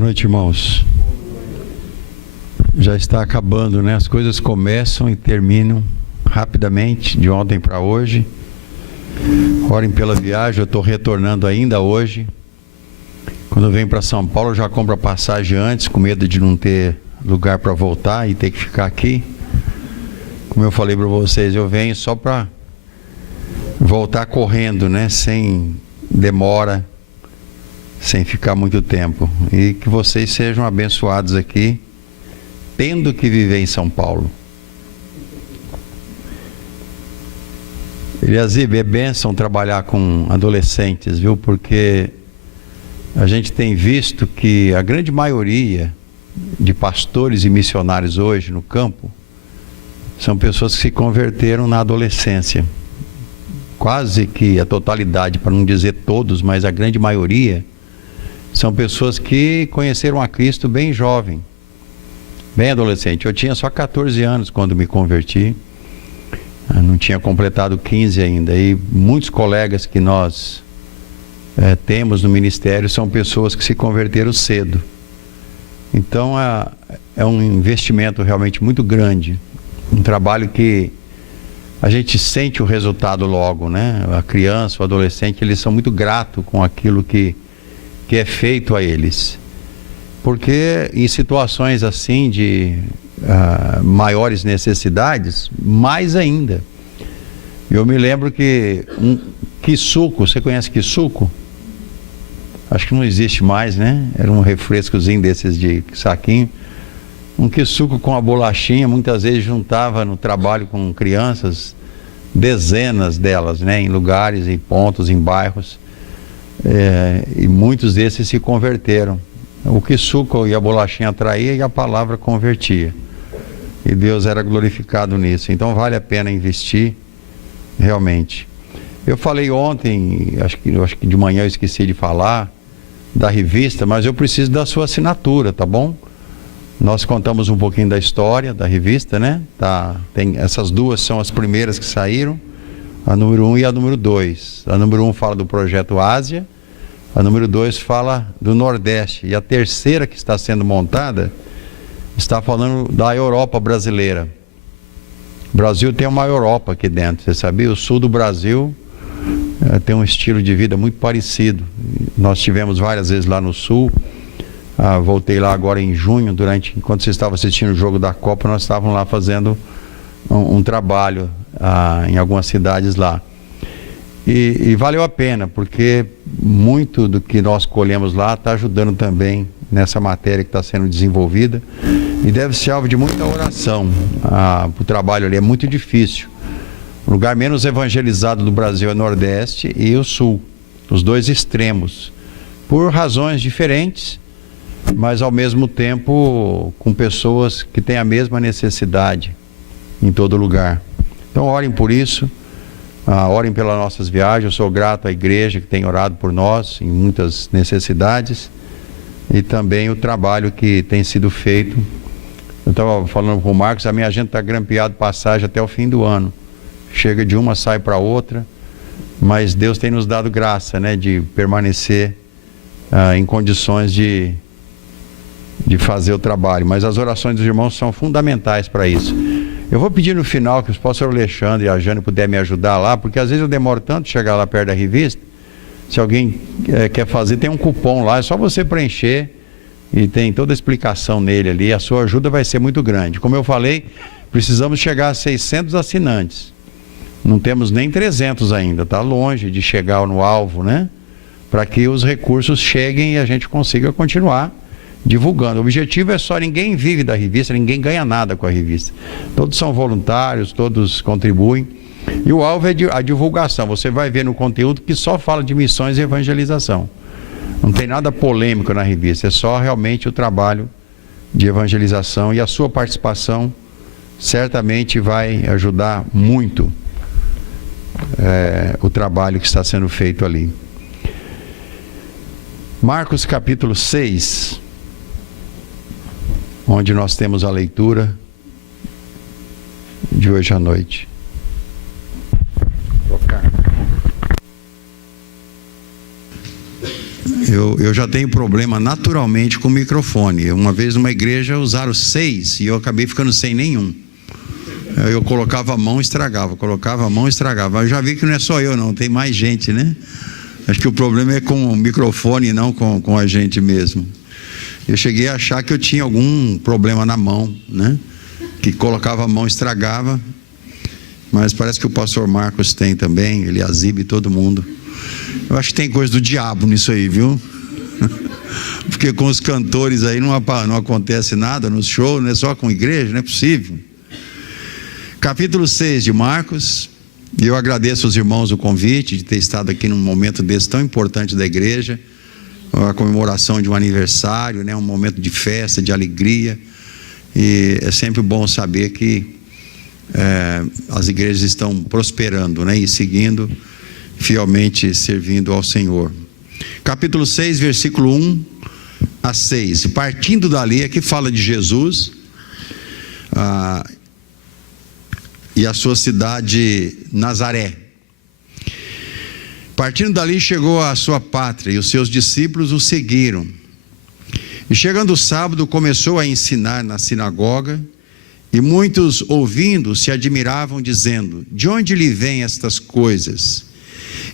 Boa noite, irmãos. Já está acabando, né? As coisas começam e terminam rapidamente, de ontem para hoje. Orem pela viagem, eu estou retornando ainda hoje. Quando eu venho para São Paulo, eu já compro a passagem antes, com medo de não ter lugar para voltar e ter que ficar aqui. Como eu falei para vocês, eu venho só para voltar correndo, né? Sem demora, sem ficar muito tempo. E que vocês sejam abençoados aqui, tendo que viver em São Paulo. Eliasib, é bênção trabalhar com adolescentes, viu? Porque a gente tem visto que a grande maioria de pastores e missionários hoje no campo são pessoas que se converteram na adolescência. Quase que a totalidade, para não dizer todos, mas a grande maioria, são pessoas que conheceram a Cristo bem jovem, bem adolescente. Eu tinha só 14 anos quando me converti, eu não tinha completado 15 ainda. E muitos colegas que nós temos no ministério são pessoas que se converteram cedo. Então é um investimento realmente muito grande, um trabalho que a gente sente o resultado logo, né? A criança, o adolescente, eles são muito gratos com aquilo que é feito a eles. Porque em situações assim de maiores necessidades, mais ainda. Eu me lembro que Quissuco, você conhece Quissuco? Acho que não existe mais, né? Era um refrescozinho desses de saquinho. Um Quissuco com a bolachinha, muitas vezes juntava no trabalho com crianças, dezenas delas, né? Em lugares, em pontos, em bairros. E muitos desses se converteram. O Quissuco e a bolachinha atraía e a palavra convertia. E Deus era glorificado nisso. Então vale a pena investir, realmente. Eu falei ontem, acho que de manhã eu esqueci de falar, da revista, mas eu preciso da sua assinatura, tá bom? Nós contamos um pouquinho da história da revista, né? Essas duas são as primeiras que saíram, a número 1 e a número 2. A número 1 fala do projeto Ásia, a número 2 fala do Nordeste, e a terceira que está sendo montada está falando da Europa brasileira. O Brasil tem uma Europa aqui dentro, você sabia? O sul do Brasil tem um estilo de vida muito parecido. Nós tivemos várias vezes lá no sul. Voltei lá agora em junho, enquanto você estava assistindo o jogo da Copa, nós estávamos lá fazendo um trabalho em algumas cidades lá. E valeu a pena, porque muito do que nós colhemos lá está ajudando também nessa matéria que está sendo desenvolvida, e deve ser alvo de muita oração. O trabalho ali é muito difícil. O lugar menos evangelizado do Brasil é o Nordeste e o Sul, os dois extremos, por razões diferentes, mas ao mesmo tempo com pessoas que têm a mesma necessidade em todo lugar. Então orem por isso, orem pelas nossas viagens. Eu sou grato à igreja que tem orado por nós em muitas necessidades, e também o trabalho que tem sido feito. Eu estava falando com o Marcos, a minha agenda está grampeada passagem até o fim do ano. Chega de uma, sai para outra, mas Deus tem nos dado graça, né, de permanecer em condições de fazer o trabalho. Mas as orações dos irmãos são fundamentais para isso. Eu vou pedir no final que o pastor Alexandre e a Jane puderem me ajudar lá, porque às vezes eu demoro tanto chegar lá perto da revista. Se alguém quer fazer, tem um cupom lá, é só você preencher e tem toda a explicação nele ali. A sua ajuda vai ser muito grande. Como eu falei, precisamos chegar a 600 assinantes. Não temos nem 300 ainda, está longe de chegar no alvo, né? Para que os recursos cheguem e a gente consiga continuar divulgando. O objetivo é só, ninguém vive da revista, ninguém ganha nada com a revista. Todos são voluntários, todos contribuem. E o alvo é a divulgação. Você vai ver no conteúdo que só fala de missões e evangelização. Não tem nada polêmico na revista, é só realmente o trabalho de evangelização, e a sua participação certamente vai ajudar muito o trabalho que está sendo feito ali. Marcos capítulo 6, onde nós temos a leitura de hoje à noite. Eu já tenho problema naturalmente com o microfone. Uma vez numa igreja usaram 6 e eu acabei ficando sem nenhum. Eu colocava a mão, estragava, colocava a mão, estragava. Eu já vi que não é só eu não, tem mais gente, né? Acho que o problema é com o microfone e não com a gente mesmo. Eu cheguei a achar que eu tinha algum problema na mão, né? Que colocava a mão, estragava. Mas parece que o pastor Marcos tem também, Eliasibe, todo mundo. Eu acho que tem coisa do diabo nisso aí, viu? Porque com os cantores aí não acontece nada nos shows, não é só com igreja, não é possível. Capítulo 6 de Marcos. E eu agradeço aos irmãos o convite de ter estado aqui num momento desse tão importante da igreja, a comemoração de um aniversário, né? Um momento de festa, de alegria. E é sempre bom saber que as igrejas estão prosperando, né? E seguindo fielmente, servindo ao Senhor. Capítulo 6, versículo 1 a 6. Partindo dali, aqui fala de Jesus e a sua cidade Nazaré. Partindo dali, chegou à sua pátria, e os seus discípulos o seguiram. E chegando o sábado, começou a ensinar na sinagoga, e muitos, ouvindo, se admiravam, dizendo: de onde lhe vêm estas coisas?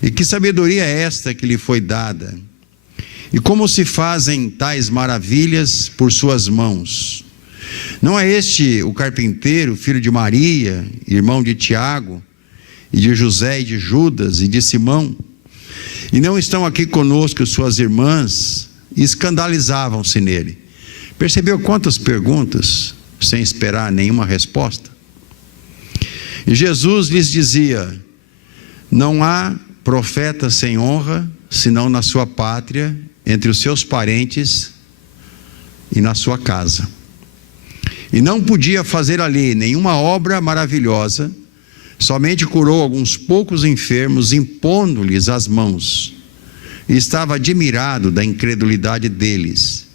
E que sabedoria é esta que lhe foi dada? E como se fazem tais maravilhas por suas mãos? Não é este o carpinteiro, filho de Maria, irmão de Tiago, e de José, e de Judas, e de Simão? E não estão aqui conosco suas irmãs? E escandalizavam-se nele. Percebeu quantas perguntas, sem esperar nenhuma resposta? E Jesus lhes dizia: não há profeta sem honra, senão na sua pátria, entre os seus parentes e na sua casa. E não podia fazer ali nenhuma obra maravilhosa, somente curou alguns poucos enfermos, impondo-lhes as mãos. E estava admirado da incredulidade deles.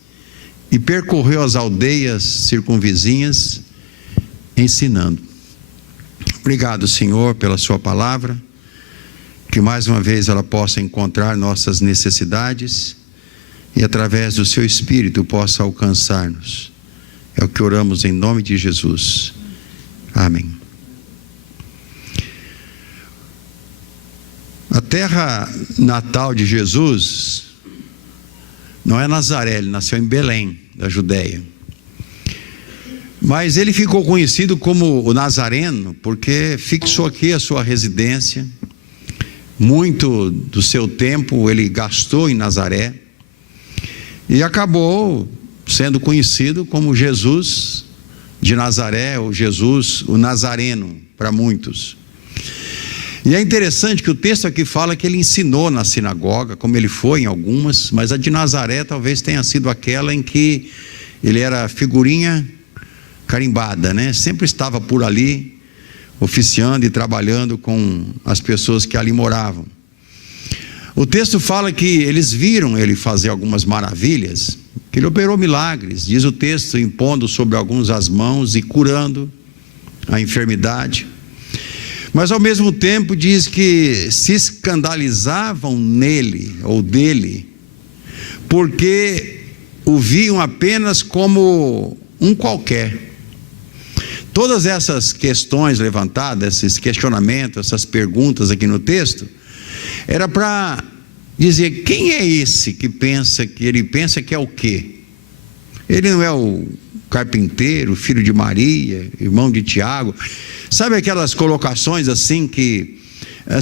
E percorreu as aldeias circunvizinhas, ensinando. Obrigado, Senhor, pela sua palavra. Que mais uma vez ela possa encontrar nossas necessidades e através do seu Espírito possa alcançar-nos. É o que oramos em nome de Jesus. Amém. A terra natal de Jesus não é Nazaré, ele nasceu em Belém, da Judéia. Mas ele ficou conhecido como o Nazareno, porque fixou aqui a sua residência. Muito do seu tempo ele gastou em Nazaré. E acabou sendo conhecido como Jesus de Nazaré, ou Jesus, o Nazareno, para muitos. E é interessante que o texto aqui fala que ele ensinou na sinagoga, como ele foi em algumas, mas a de Nazaré talvez tenha sido aquela em que ele era figurinha carimbada, né? Sempre estava por ali, oficiando e trabalhando com as pessoas que ali moravam. O texto fala que eles viram ele fazer algumas maravilhas, que ele operou milagres, diz o texto, impondo sobre alguns as mãos e curando a enfermidade. Mas ao mesmo tempo diz que se escandalizavam nele ou dele, porque o viam apenas como um qualquer. Todas essas questões levantadas, esses questionamentos, essas perguntas aqui no texto, era para dizer: quem é esse que ele pensa que é o quê? Ele não é o carpinteiro, filho de Maria, irmão de Tiago? Sabe aquelas colocações assim que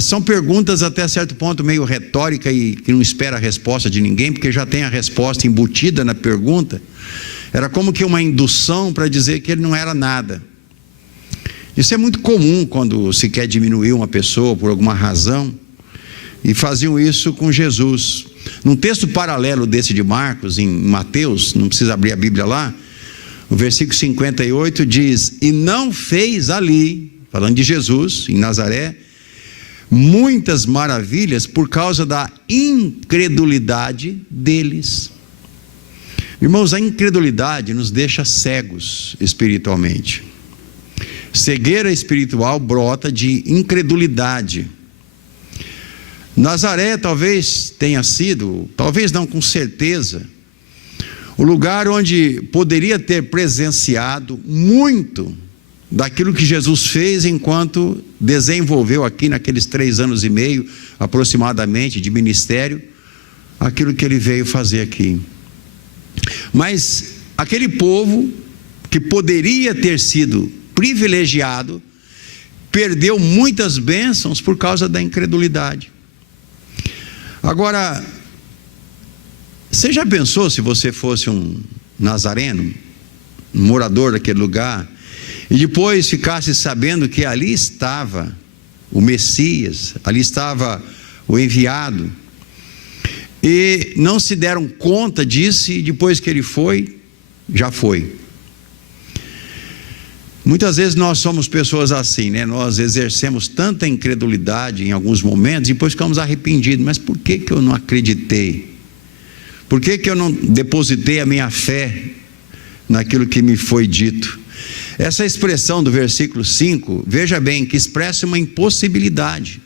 são perguntas até certo ponto meio retórica e que não espera a resposta de ninguém, porque já tem a resposta embutida na pergunta. Era como que uma indução para dizer que ele não era nada. Isso é muito comum quando se quer diminuir uma pessoa por alguma razão, e faziam isso com Jesus. Num texto paralelo desse de Marcos, em Mateus, não precisa abrir a Bíblia lá, o versículo 58 diz: e não fez ali, falando de Jesus, em Nazaré, muitas maravilhas por causa da incredulidade deles. Irmãos, a incredulidade nos deixa cegos espiritualmente. Cegueira espiritual brota de incredulidade. Nazaré talvez tenha sido, talvez não com certeza, o lugar onde poderia ter presenciado muito daquilo que Jesus fez enquanto desenvolveu aqui naqueles 3 anos e meio aproximadamente de ministério, aquilo que ele veio fazer aqui. Mas aquele povo que poderia ter sido privilegiado, perdeu muitas bênçãos por causa da incredulidade. Agora, você já pensou se você fosse um nazareno, um morador daquele lugar, e depois ficasse sabendo que ali estava o Messias, ali estava o enviado, e não se deram conta disso, e depois que ele foi, já foi. Muitas vezes nós somos pessoas assim, né? Nós exercemos tanta incredulidade em alguns momentos e depois ficamos arrependidos. Mas por que eu não acreditei? Por que eu não depositei a minha fé naquilo que me foi dito? Essa expressão do versículo 5, veja bem, que expressa uma impossibilidade.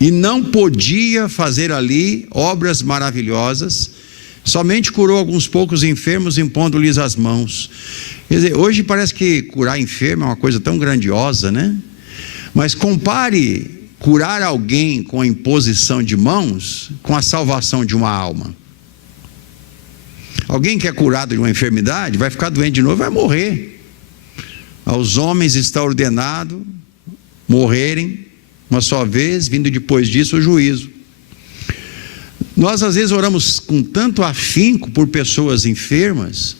E não podia fazer ali obras maravilhosas, somente curou alguns poucos enfermos impondo-lhes as mãos. Quer dizer, hoje parece que curar enfermo é uma coisa tão grandiosa, né? Mas compare curar alguém com a imposição de mãos com a salvação de uma alma. Alguém que é curado de uma enfermidade vai ficar doente de novo e vai morrer. Aos homens está ordenado morrerem uma só vez, vindo depois disso o juízo. Nós às vezes oramos com tanto afinco por pessoas enfermas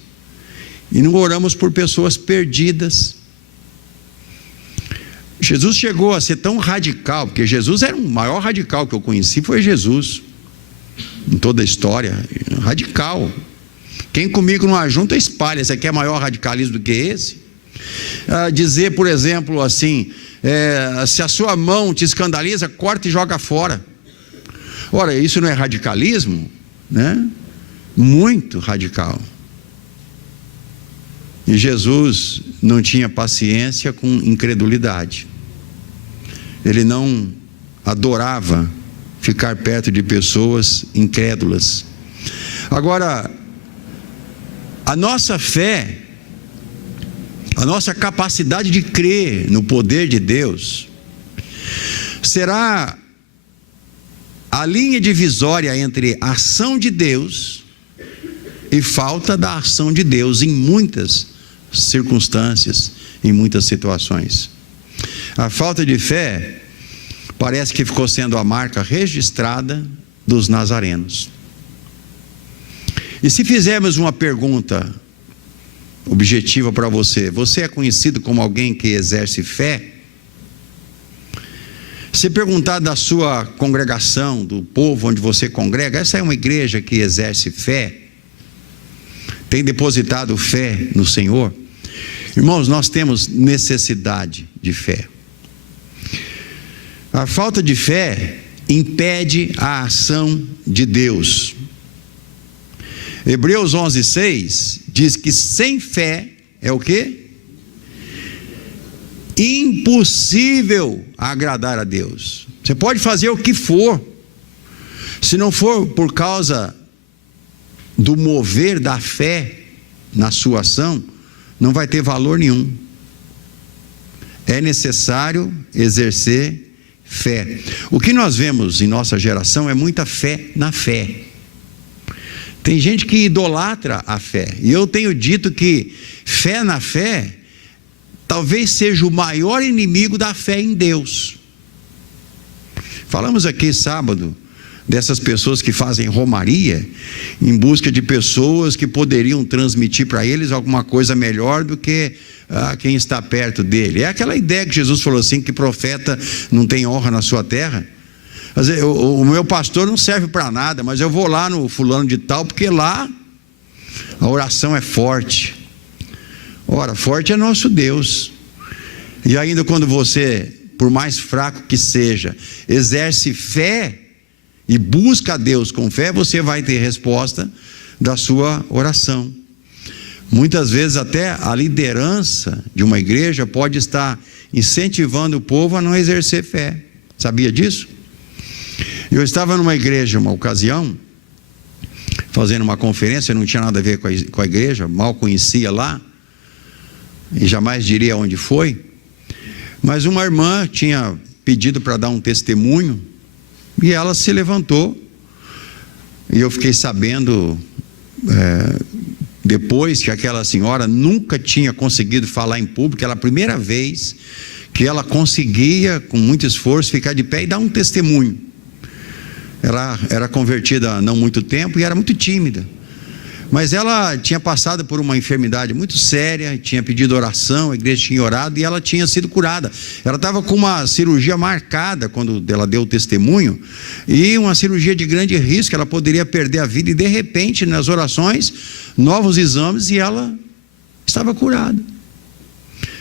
e não oramos por pessoas perdidas. Jesus chegou a ser tão radical, porque Jesus era o maior radical que eu conheci, foi Jesus, em toda a história, radical. Quem comigo não ajunta, espalha. Você quer maior radicalismo do que esse? Dizer, por exemplo, assim, se a sua mão te escandaliza, corta e joga fora. Ora, isso não é radicalismo, né? Muito radical. E Jesus não tinha paciência com incredulidade. Ele não adorava ficar perto de pessoas incrédulas. Agora, a nossa fé, a nossa capacidade de crer no poder de Deus, será a linha divisória entre a ação de Deus e falta da ação de Deus em muitas circunstâncias, em muitas situações. A falta de fé parece que ficou sendo a marca registrada dos nazarenos. E se fizermos uma pergunta objetiva para você: você é conhecido como alguém que exerce fé? Se perguntar da sua congregação, do povo onde você congrega, essa é uma igreja que exerce fé? Tem depositado fé no Senhor? Irmãos, nós temos necessidade de fé. A falta de fé impede a ação de Deus. Hebreus 11:6 diz que sem fé é o quê? Impossível agradar a Deus. Você pode fazer o que for, se não for por causa do mover da fé na sua ação, não vai ter valor nenhum. É necessário exercer fé. O que nós vemos em nossa geração é muita fé na fé. Tem gente que idolatra a fé, e eu tenho dito que fé na fé talvez seja o maior inimigo da fé em Deus. Falamos aqui sábado dessas pessoas que fazem romaria em busca de pessoas que poderiam transmitir para eles alguma coisa melhor do que quem está perto dele. É aquela ideia que Jesus falou assim, que profeta não tem honra na sua terra. O meu pastor não serve para nada, mas eu vou lá no fulano de tal, porque lá a oração é forte. Ora, forte é nosso Deus. E ainda quando você, por mais fraco que seja, exerce fé e busca a Deus com fé, você vai ter resposta da sua oração. Muitas vezes até a liderança de uma igreja pode estar incentivando o povo a não exercer fé. Sabia disso? Eu estava numa igreja, uma ocasião, fazendo uma conferência, não tinha nada a ver com a igreja, mal conhecia lá, e jamais diria onde foi, mas uma irmã tinha pedido para dar um testemunho, e ela se levantou, e eu fiquei sabendo depois que aquela senhora nunca tinha conseguido falar em público. Era a primeira vez que ela conseguia, com muito esforço, ficar de pé e dar um testemunho. Era convertida há não muito tempo e era muito tímida, mas ela tinha passado por uma enfermidade muito séria, tinha pedido oração, a igreja tinha orado e ela tinha sido curada. Ela estava com uma cirurgia marcada quando ela deu o testemunho, e uma cirurgia de grande risco, ela poderia perder a vida, e de repente, nas orações, novos exames, e ela estava curada.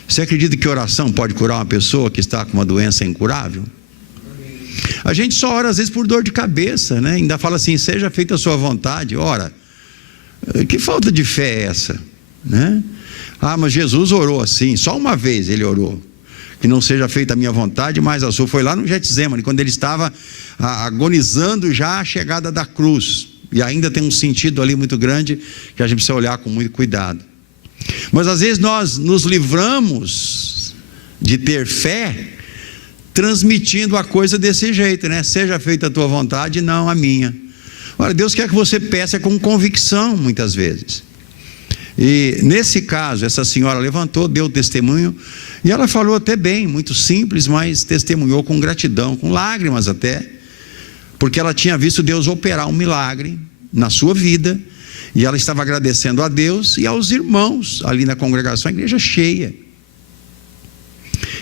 Você acredita que oração pode curar uma pessoa que está com uma doença incurável? A gente só ora às vezes por dor de cabeça, né? Ainda fala assim: seja feita a sua vontade. Ora, que falta de fé é essa, né? Ah, mas Jesus orou assim, só uma vez ele orou, que não seja feita a minha vontade, mas a sua. Foi lá no Getsemane, quando ele estava agonizando já a chegada da cruz, e ainda tem um sentido ali muito grande, que a gente precisa olhar com muito cuidado. Mas às vezes nós nos livramos de ter fé, transmitindo a coisa desse jeito, né? Seja feita a tua vontade, não a minha. Olha, Deus quer que você peça com convicção, muitas vezes. E nesse caso, essa senhora levantou, deu testemunho, e ela falou até bem, muito simples, mas testemunhou com gratidão, com lágrimas até, porque ela tinha visto Deus operar um milagre na sua vida, e ela estava agradecendo a Deus e aos irmãos ali na congregação, a igreja cheia.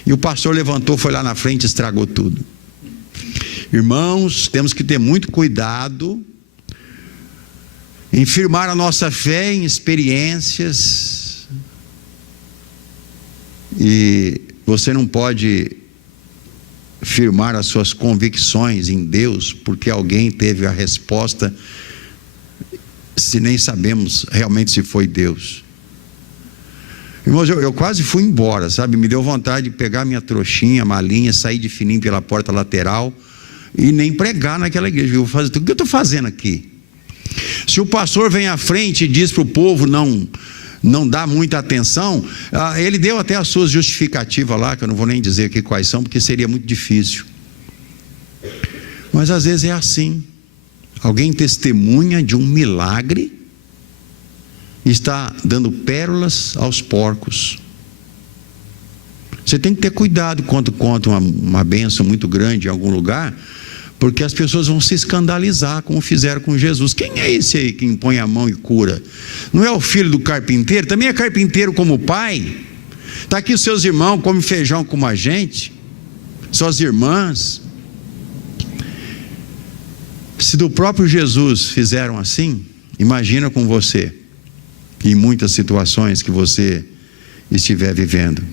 E o pastor levantou, foi lá na frente e estragou tudo. Irmãos, temos que ter muito cuidado em firmar a nossa fé em experiências, e você não pode firmar as suas convicções em Deus porque alguém teve a resposta, se nem sabemos realmente se foi Deus. Irmãos, eu quase fui embora, sabe? Me deu vontade de pegar minha trouxinha, malinha, sair de fininho pela porta lateral e nem pregar naquela igreja. Eu vou fazer, o que eu estou fazendo aqui? Se o pastor vem à frente e diz para o povo não dá muita atenção, ele deu até as suas justificativas lá, que eu não vou nem dizer aqui quais são, porque seria muito difícil. Mas às vezes é assim. Alguém testemunha de um milagre e está dando pérolas aos porcos. Você tem que ter cuidado quando conta uma bênção muito grande em algum lugar, porque as pessoas vão se escandalizar, como fizeram com Jesus. Quem é esse aí que impõe a mão e cura? Não é o filho do carpinteiro? Também é carpinteiro como o pai? Está aqui os seus irmãos, comem feijão como a gente, suas irmãs. Se do próprio Jesus fizeram assim, imagina com você, em muitas situações que você estiver vivendo.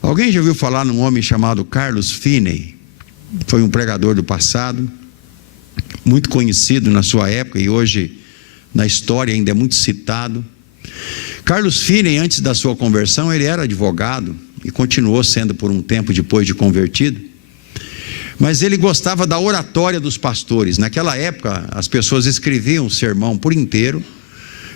Alguém já ouviu falar num homem chamado Carlos Finney? Foi um pregador do passado, muito conhecido na sua época, e hoje na história ainda é muito citado. Carlos Finney, antes da sua conversão, ele era advogado e continuou sendo por um tempo depois de convertido, mas ele gostava da oratória dos pastores. Naquela época as pessoas escreviam o sermão por inteiro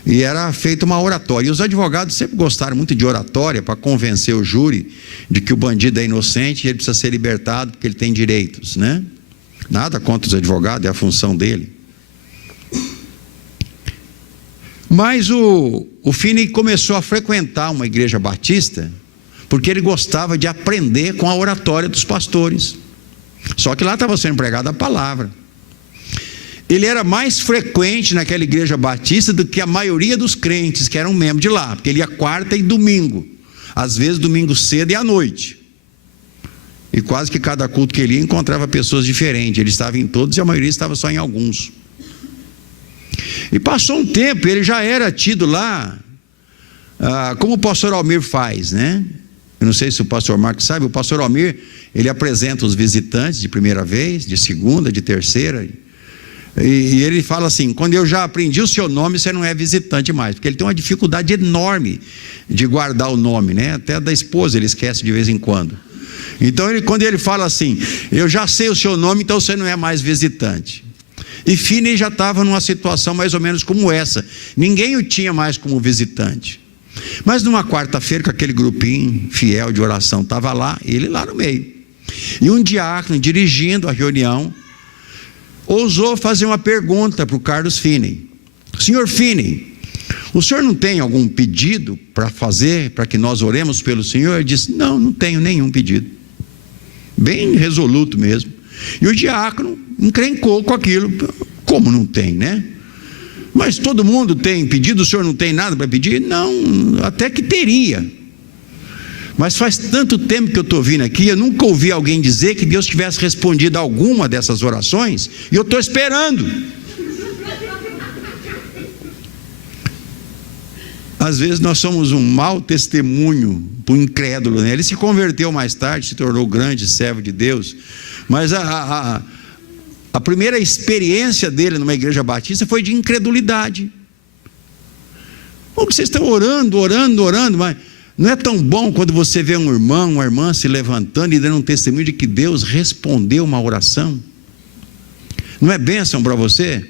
e era feita uma oratória, e os advogados sempre gostaram muito de oratória para convencer o júri de que o bandido é inocente e ele precisa ser libertado porque ele tem direitos, né? Nada contra os advogados, é a função dele. Mas o Finney começou a frequentar uma igreja batista porque ele gostava de aprender com a oratória dos pastores. Só que lá estava sendo pregada a palavra. Ele era mais frequente naquela igreja batista do que a maioria dos crentes que eram membros de lá, porque ele ia quarta e domingo, às vezes domingo cedo e à noite, e quase que cada culto que ele ia encontrava pessoas diferentes. Ele estava em todos e a maioria estava só em alguns. E passou um tempo, ele já era tido lá como o pastor Almir faz, né? Eu não sei se o pastor Marcos sabe, o pastor Almir, ele apresenta os visitantes de primeira vez, de segunda, de terceira, e ele fala assim: quando eu já aprendi o seu nome, você não é visitante mais, porque ele tem uma dificuldade enorme de guardar o nome, né? Até da esposa ele esquece de vez em quando. Então, quando ele fala assim, eu já sei o seu nome, então você não é mais visitante. E Finney já estava numa situação mais ou menos como essa. Ninguém o tinha mais como visitante. Mas numa quarta-feira, com aquele grupinho fiel de oração estava lá, ele lá no meio. E um diácono, dirigindo a reunião, ousou fazer uma pergunta para o Carlos Finney. Senhor Finney, o senhor não tem algum pedido para fazer, para que nós oremos pelo senhor? Ele disse, não tenho nenhum pedido. Bem resoluto mesmo. E o diácono encrencou com aquilo. Como não tem, né? Mas todo mundo tem pedido, o senhor não tem nada para pedir? Não, até que teria. Mas faz tanto tempo que eu estou vindo aqui, eu nunca ouvi alguém dizer que Deus tivesse respondido a alguma dessas orações, e eu estou esperando. Às vezes nós somos um mau testemunho para o incrédulo, né? Ele se converteu mais tarde, se tornou grande servo de Deus, mas a primeira experiência dele numa igreja batista foi de incredulidade. Como vocês estão orando, mas não é tão bom quando você vê um irmão, uma irmã se levantando e dando um testemunho de que Deus respondeu uma oração? Não é bênção para você?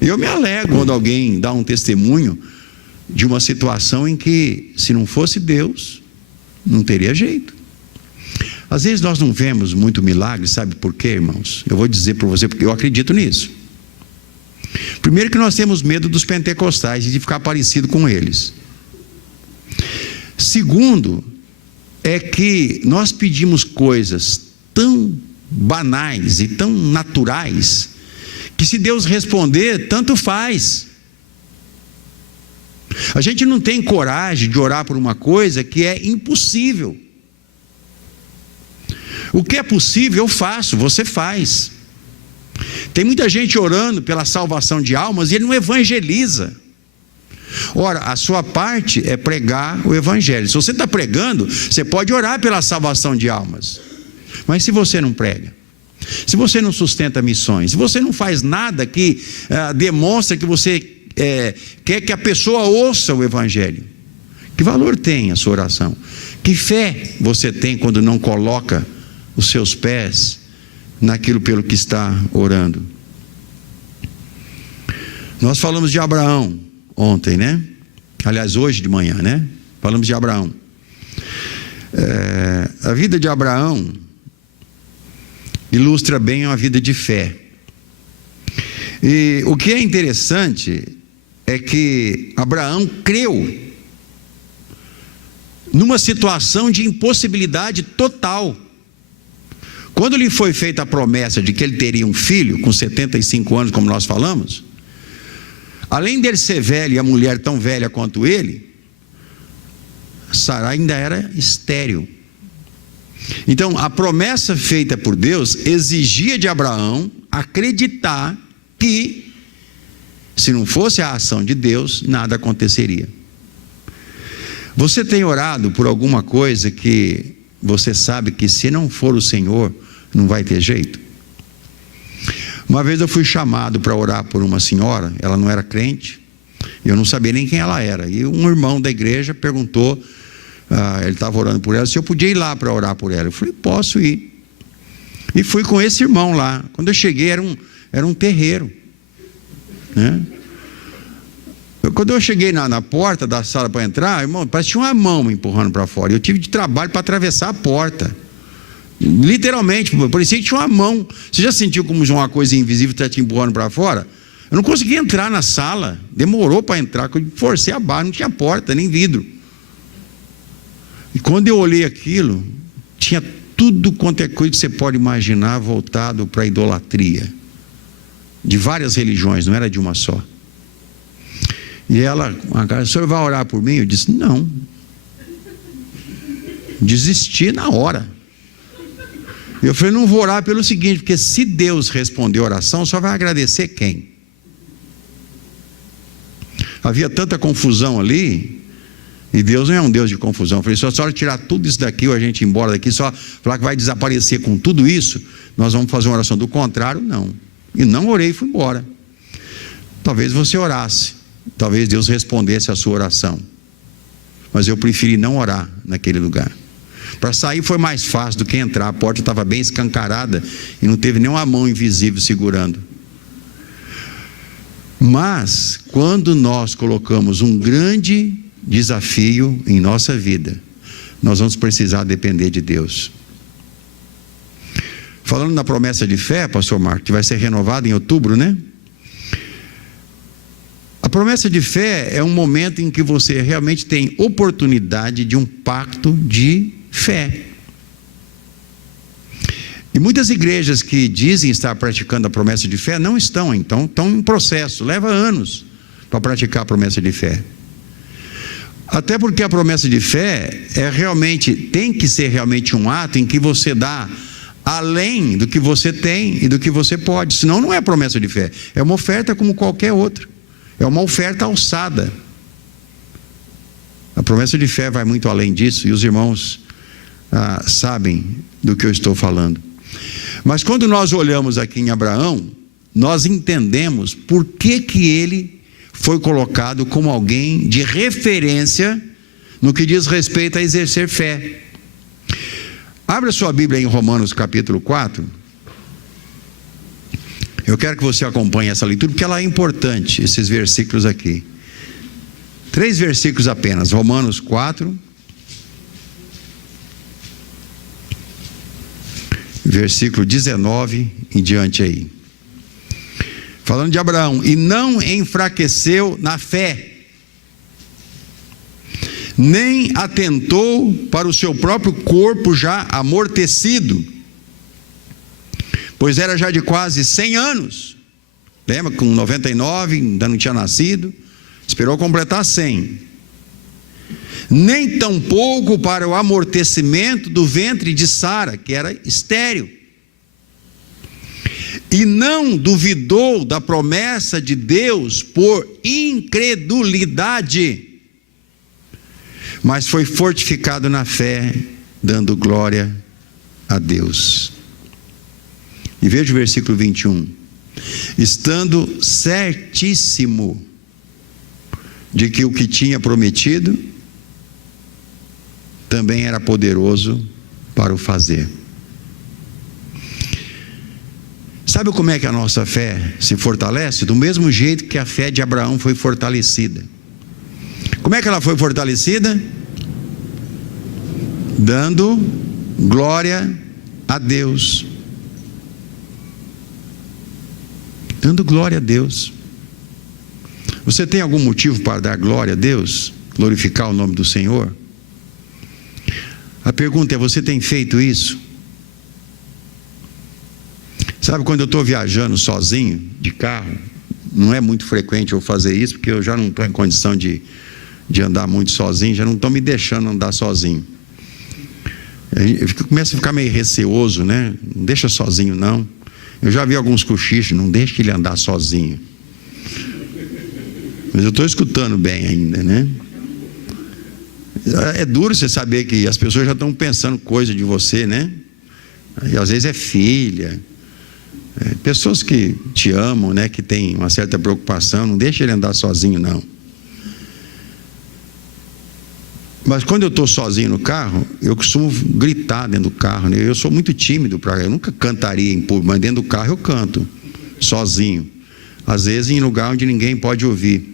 Eu me alegro quando alguém dá um testemunho de uma situação em que, se não fosse Deus, não teria jeito. Às vezes nós não vemos muito milagre, sabe por quê, irmãos? Eu vou dizer para você porque eu acredito nisso. Primeiro, que nós temos medo dos pentecostais e de ficar parecido com eles. Segundo, é que nós pedimos coisas tão banais e tão naturais, que se Deus responder, tanto faz. A gente não tem coragem de orar por uma coisa que é impossível. O que é possível eu faço, você faz. Tem muita gente orando pela salvação de almas e ele não evangeliza. Ora, a sua parte é pregar o evangelho. Se você está pregando, você pode orar pela salvação de almas. Mas se você não prega, se você não sustenta missões, se você não faz nada que demonstra que você quer que a pessoa ouça o evangelho, que valor tem a sua oração? Que fé você tem quando não coloca os seus pés naquilo pelo que está orando? Nós falamos de Abraão ontem, né? Aliás, hoje de manhã, né? Falamos de Abraão. A vida de Abraão ilustra bem uma vida de fé. E o que é interessante é que Abraão creu numa situação de impossibilidade total. Quando lhe foi feita a promessa de que ele teria um filho com 75 anos, como nós falamos, além dele ser velho e a mulher tão velha quanto ele, Sara ainda era estéril. Então, a promessa feita por Deus exigia de Abraão acreditar que, se não fosse a ação de Deus, nada aconteceria. Você tem orado por alguma coisa que você sabe que, se não for o Senhor, não vai ter jeito? Uma vez eu fui chamado para orar por uma senhora, ela não era crente, eu não sabia nem quem ela era, e um irmão da igreja perguntou, ele estava orando por ela, se eu podia ir lá para orar por ela. Eu falei, posso ir. E fui com esse irmão lá. Quando eu cheguei, era um terreiro, né? Quando eu cheguei na porta da sala para entrar, irmão, parece que tinha uma mão me empurrando para fora. Eu tive de trabalho para atravessar a porta. Literalmente, parecia que tinha uma mão. Você já sentiu como uma coisa invisível está te empurrando para fora? Eu não consegui entrar na sala. Demorou para entrar. Eu forcei a barra, não tinha porta, nem vidro. E quando eu olhei aquilo, tinha tudo quanto é coisa que você pode imaginar voltado para a idolatria. De várias religiões, não era de uma só. E ela, o senhor vai orar por mim? Eu disse, não. Desisti na hora. Eu falei, não vou orar pelo seguinte, porque se Deus responder a oração, só vai agradecer quem? Havia tanta confusão ali, e Deus não é um Deus de confusão. Eu falei, se a senhora tirar tudo isso daqui, ou a gente ir embora daqui, só falar que vai desaparecer com tudo isso, nós vamos fazer uma oração. Do contrário, não. E não orei e fui embora. Talvez você orasse, talvez Deus respondesse a sua oração, mas eu preferi não orar naquele lugar. Para sair foi mais fácil do que entrar. A porta estava bem escancarada e não teve nenhuma mão invisível segurando. Mas quando nós colocamos um grande desafio em nossa vida, nós vamos precisar depender de Deus. Falando na promessa de fé, pastor Marco, que vai ser renovada em outubro, né? A promessa de fé é um momento em que você realmente tem oportunidade de um pacto de fé. E muitas igrejas que dizem estar praticando a promessa de fé não estão, então estão em processo, leva anos para praticar a promessa de fé. Até porque a promessa de fé tem que ser realmente um ato em que você dá além do que você tem e do que você pode, senão não é promessa de fé, é uma oferta como qualquer outra, é uma oferta alçada. A promessa de fé vai muito além disso, e os irmãos sabem do que eu estou falando. Mas quando nós olhamos aqui em Abraão, nós entendemos por que ele foi colocado como alguém de referência no que diz respeito a exercer fé. Abra sua Bíblia em Romanos capítulo 4. Eu quero que você acompanhe essa leitura, porque ela é importante, esses versículos aqui. 3 versículos apenas, Romanos 4, versículo 19 em diante aí. Falando de Abraão: e não enfraqueceu na fé, nem atentou para o seu próprio corpo já amortecido, pois era já de quase 100 anos. Lembra, com 99, ainda não tinha nascido, esperou completar 100. Nem tampouco para o amortecimento do ventre de Sara, que era estéril. E não duvidou da promessa de Deus por incredulidade, mas foi fortificado na fé, dando glória a Deus. E veja o versículo 21. Estando certíssimo de que o que tinha prometido também era poderoso para o fazer. Sabe como é que a nossa fé se fortalece? Do mesmo jeito que a fé de Abraão foi fortalecida. Como é que ela foi fortalecida? Dando glória a Deus. Dando glória a Deus. Você tem algum motivo para dar glória a Deus? Glorificar o nome do Senhor? A pergunta é: você tem feito isso? Sabe, quando eu estou viajando sozinho, de carro, não é muito frequente eu fazer isso, porque eu já não estou em condição de andar muito sozinho, já não estou me deixando andar sozinho. Eu começo a ficar meio receoso, né? Não deixa sozinho não. Eu já vi alguns cochichos: não deixa ele andar sozinho. Mas eu estou escutando bem ainda, né? É duro você saber que as pessoas já estão pensando coisa de você, né? E às vezes é filha, pessoas que te amam, né? Que tem uma certa preocupação. Não deixa ele andar sozinho não. Mas quando eu estou sozinho no carro, eu costumo gritar dentro do carro, né? Eu sou muito tímido, eu nunca cantaria em público, mas dentro do carro eu canto, sozinho. Às vezes em lugar onde ninguém pode ouvir.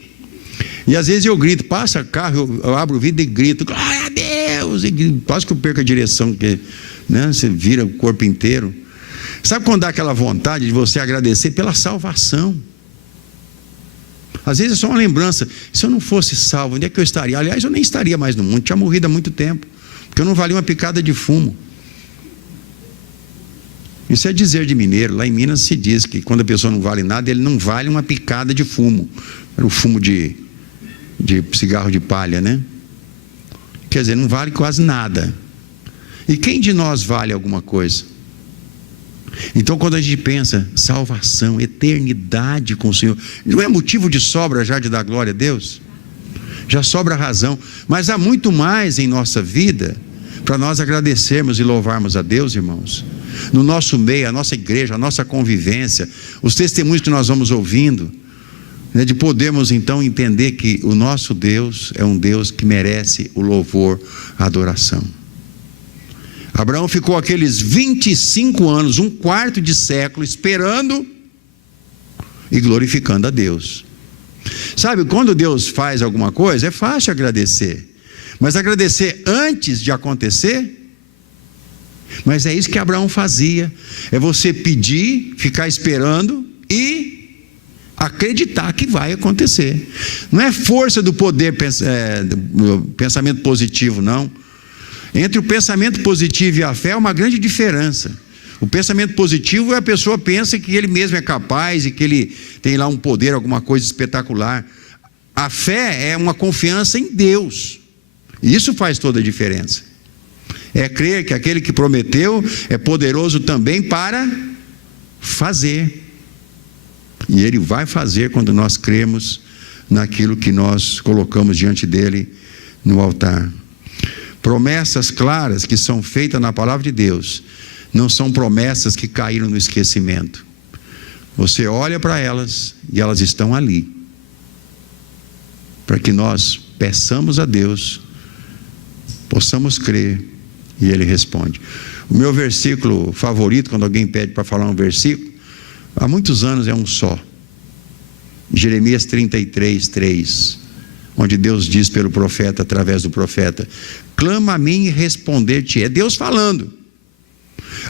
E às vezes eu grito, passa carro, eu abro o vidro e grito, glória a Deus, e grito, quase que eu perco a direção, porque, né, você vira o corpo inteiro. Sabe quando dá aquela vontade de você agradecer pela salvação? Às vezes é só uma lembrança: se eu não fosse salvo, onde é que eu estaria? Aliás, eu nem estaria mais no mundo, tinha morrido há muito tempo, porque eu não valia uma picada de fumo. Isso é dizer de mineiro. Lá em Minas se diz que quando a pessoa não vale nada, ele não vale uma picada de fumo. Era o fumo de cigarro de palha, né? Quer dizer, não vale quase nada. E quem de nós vale alguma coisa? Então, quando a gente pensa salvação, eternidade com o Senhor, não é motivo de sobra já de dar glória a Deus? Já sobra razão. Mas há muito mais em nossa vida para nós agradecermos e louvarmos a Deus, irmãos. No nosso meio, a nossa igreja, a nossa convivência, os testemunhos que nós vamos ouvindo, né, de podermos então entender que o nosso Deus é um Deus que merece o louvor, a adoração. Abraão ficou aqueles 25 anos, um quarto de século, esperando e glorificando a Deus. Sabe, quando Deus faz alguma coisa, é fácil agradecer. Mas agradecer antes de acontecer? Mas é isso que Abraão fazia. É você pedir, ficar esperando e acreditar que vai acontecer. Não é força do poder, do pensamento positivo, não. Entre o pensamento positivo e a fé é uma grande diferença. O pensamento positivo é a pessoa pensa que ele mesmo é capaz e que ele tem lá um poder, alguma coisa espetacular. A fé é uma confiança em Deus. E isso faz toda a diferença. É crer que aquele que prometeu é poderoso também para fazer. E Ele vai fazer quando nós cremos naquilo que nós colocamos diante dEle no altar. Promessas claras que são feitas na palavra de Deus não são promessas que caíram no esquecimento. Você olha para elas e elas estão ali, para que nós peçamos a Deus, possamos crer e Ele responde. O meu versículo favorito, quando alguém pede para falar um versículo, há muitos anos é um só. Jeremias 33, 3, onde Deus diz pelo profeta, através do profeta: clama a mim e responder-te. É Deus falando.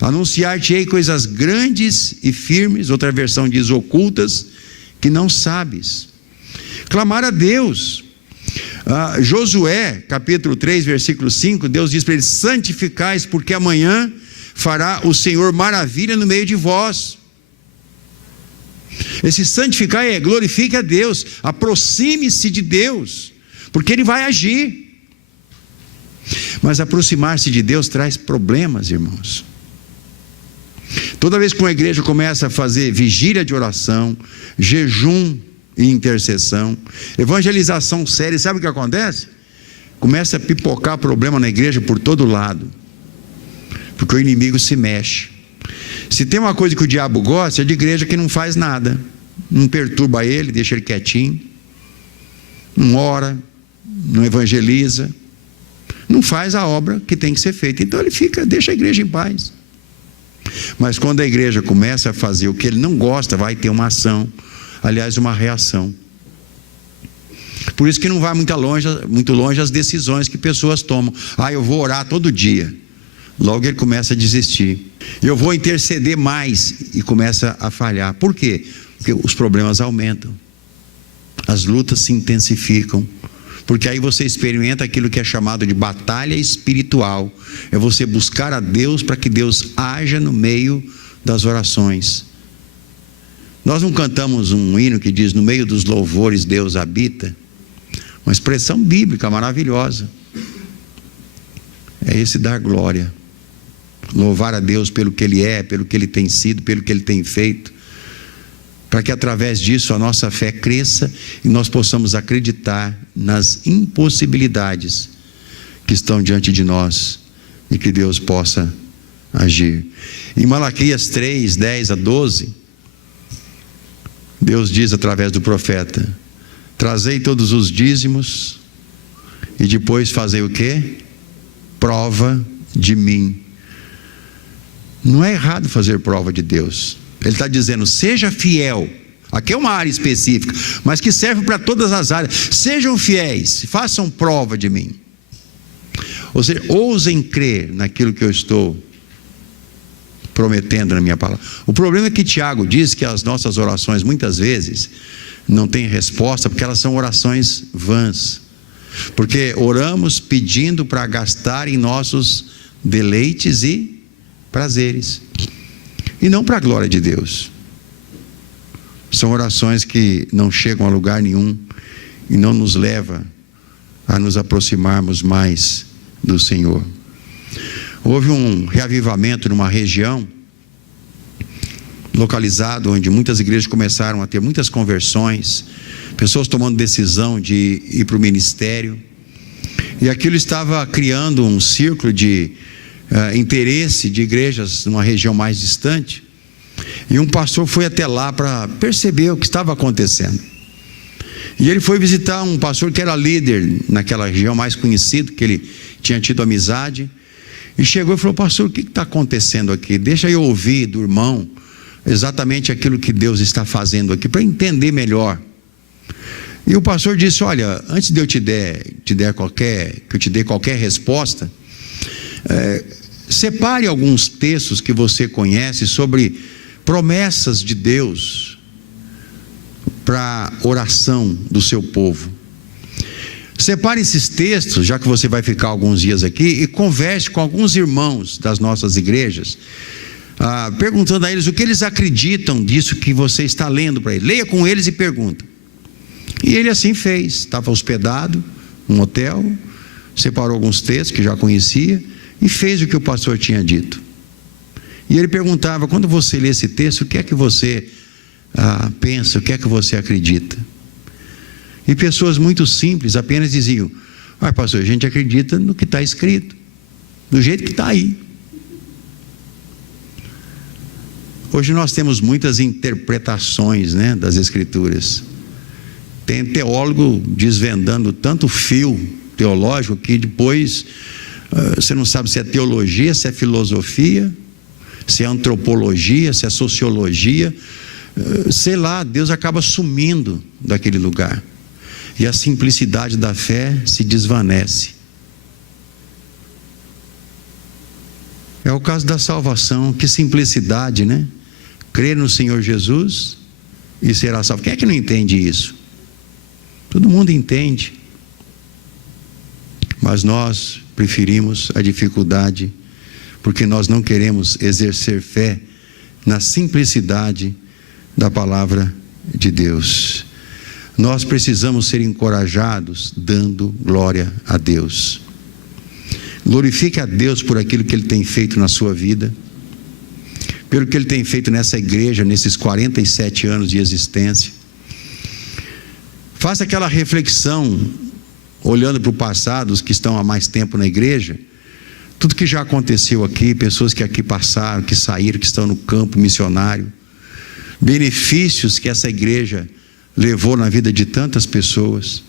Anunciar-te-ei coisas grandes e firmes, outra versão diz ocultas, que não sabes. Clamar a Deus. Josué, capítulo 3, versículo 5, Deus diz para ele: santificais, porque amanhã fará o Senhor maravilha no meio de vós. Esse santificar é glorifique a Deus, aproxime-se de Deus, porque Ele vai agir. Mas aproximar-se de Deus traz problemas, irmãos. Toda vez que uma igreja começa a fazer vigília de oração, jejum e intercessão, evangelização séria, sabe o que acontece? Começa a pipocar problema na igreja por todo lado, porque o inimigo se mexe. Se tem uma coisa que o diabo gosta, é de igreja que não faz nada, não perturba ele, deixa ele quietinho, não ora, não evangeliza, não faz a obra que tem que ser feita. Então ele deixa a igreja em paz. Mas quando a igreja começa a fazer o que ele não gosta, vai ter uma ação, aliás, uma reação. Por isso que não vai muito longe as decisões que pessoas tomam. Eu vou orar todo dia. Logo ele começa a desistir. Eu vou interceder mais e começa a falhar. Por quê? Porque os problemas aumentam, as lutas se intensificam, porque aí você experimenta aquilo que é chamado de batalha espiritual. É você buscar a Deus para que Deus haja no meio das orações. Nós não cantamos um hino que diz: no meio dos louvores Deus habita? Uma expressão bíblica maravilhosa. É esse dar glória, louvar a Deus pelo que Ele é, pelo que Ele tem sido, pelo que Ele tem feito, para que através disso a nossa fé cresça e nós possamos acreditar nas impossibilidades que estão diante de nós e que Deus possa agir. Em Malaquias 3, 10 a 12, Deus diz através do profeta: trazei todos os dízimos e depois fazei o quê? Prova de mim. Não é errado fazer prova de Deus. Ele está dizendo: seja fiel. Aqui é uma área específica, mas que serve para todas as áreas. Sejam fiéis, façam prova de mim. Ou seja, ousem crer naquilo que eu estou prometendo na minha palavra. O problema é que Tiago diz que as nossas orações muitas vezes não têm resposta, porque elas são orações vãs. Porque oramos pedindo para gastar em nossos deleites e prazeres, e não para a glória de Deus. São orações que não chegam a lugar nenhum e não nos leva a nos aproximarmos mais do Senhor. Houve um reavivamento numa região localizado onde muitas igrejas começaram a ter muitas conversões, pessoas tomando decisão de ir para o ministério, e aquilo estava criando um círculo de interesse de igrejas numa região mais distante. E um pastor foi até lá para perceber o que estava acontecendo. E ele foi visitar um pastor que era líder naquela região, mais conhecido, que ele tinha tido amizade. E chegou e falou: pastor, o que está acontecendo aqui? Deixa eu ouvir do irmão exatamente aquilo que Deus está fazendo aqui, para entender melhor. E o pastor disse: olha, antes de eu te dê qualquer resposta, separe alguns textos que você conhece sobre promessas de Deus para oração do seu povo. Separe esses textos, já que você vai ficar alguns dias aqui, e converse com alguns irmãos das nossas igrejas, perguntando a eles o que eles acreditam disso que você está lendo para eles. Leia com eles e pergunta. E ele assim fez. Estava hospedado num hotel, separou alguns textos que já conhecia e fez o que o pastor tinha dito. E ele perguntava: quando você lê esse texto, o que é que você pensa, o que é que você acredita? E pessoas muito simples apenas diziam: pastor, a gente acredita no que está escrito, do jeito que está aí. Hoje nós temos muitas interpretações, das escrituras. Tem teólogo desvendando tanto fio teológico que depois você não sabe se é teologia, se é filosofia, se é antropologia, se é sociologia, sei lá. Deus acaba sumindo daquele lugar e a simplicidade da fé se desvanece. É o caso da salvação. Que simplicidade, Crer no Senhor Jesus e será salvo. Quem é que não entende isso? Todo mundo entende, mas nós preferimos a dificuldade, porque nós não queremos exercer fé na simplicidade da palavra de Deus. Nós precisamos ser encorajados dando glória a Deus. Glorifique a Deus por aquilo que Ele tem feito na sua vida, pelo que Ele tem feito nessa igreja, nesses 47 anos de existência. Faça aquela reflexão, olhando para o passado, os que estão há mais tempo na igreja, tudo que já aconteceu aqui, pessoas que aqui passaram, que saíram, que estão no campo missionário, benefícios que essa igreja levou na vida de tantas pessoas.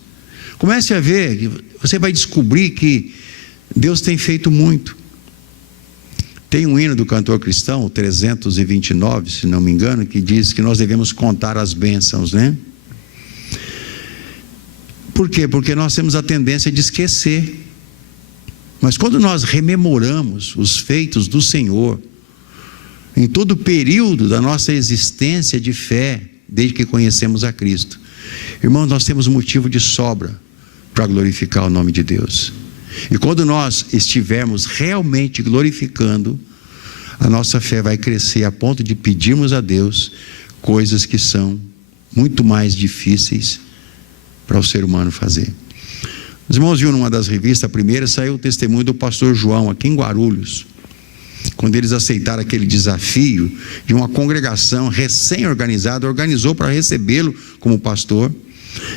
Comece a ver, você vai descobrir que Deus tem feito muito. Tem um hino do cantor cristão, o 329, se não me engano, que diz que nós devemos contar as bênçãos, Por quê? Porque nós temos a tendência de esquecer. Mas quando nós rememoramos os feitos do Senhor, em todo o período da nossa existência de fé, desde que conhecemos a Cristo, irmãos, nós temos motivo de sobra para glorificar o nome de Deus. E quando nós estivermos realmente glorificando, a nossa fé vai crescer a ponto de pedirmos a Deus coisas que são muito mais difíceis para o ser humano fazer. Os irmãos viram numa das revistas, a primeira, saiu o testemunho do pastor João, aqui em Guarulhos, quando eles aceitaram aquele desafio de uma congregação recém-organizada, organizou para recebê-lo como pastor,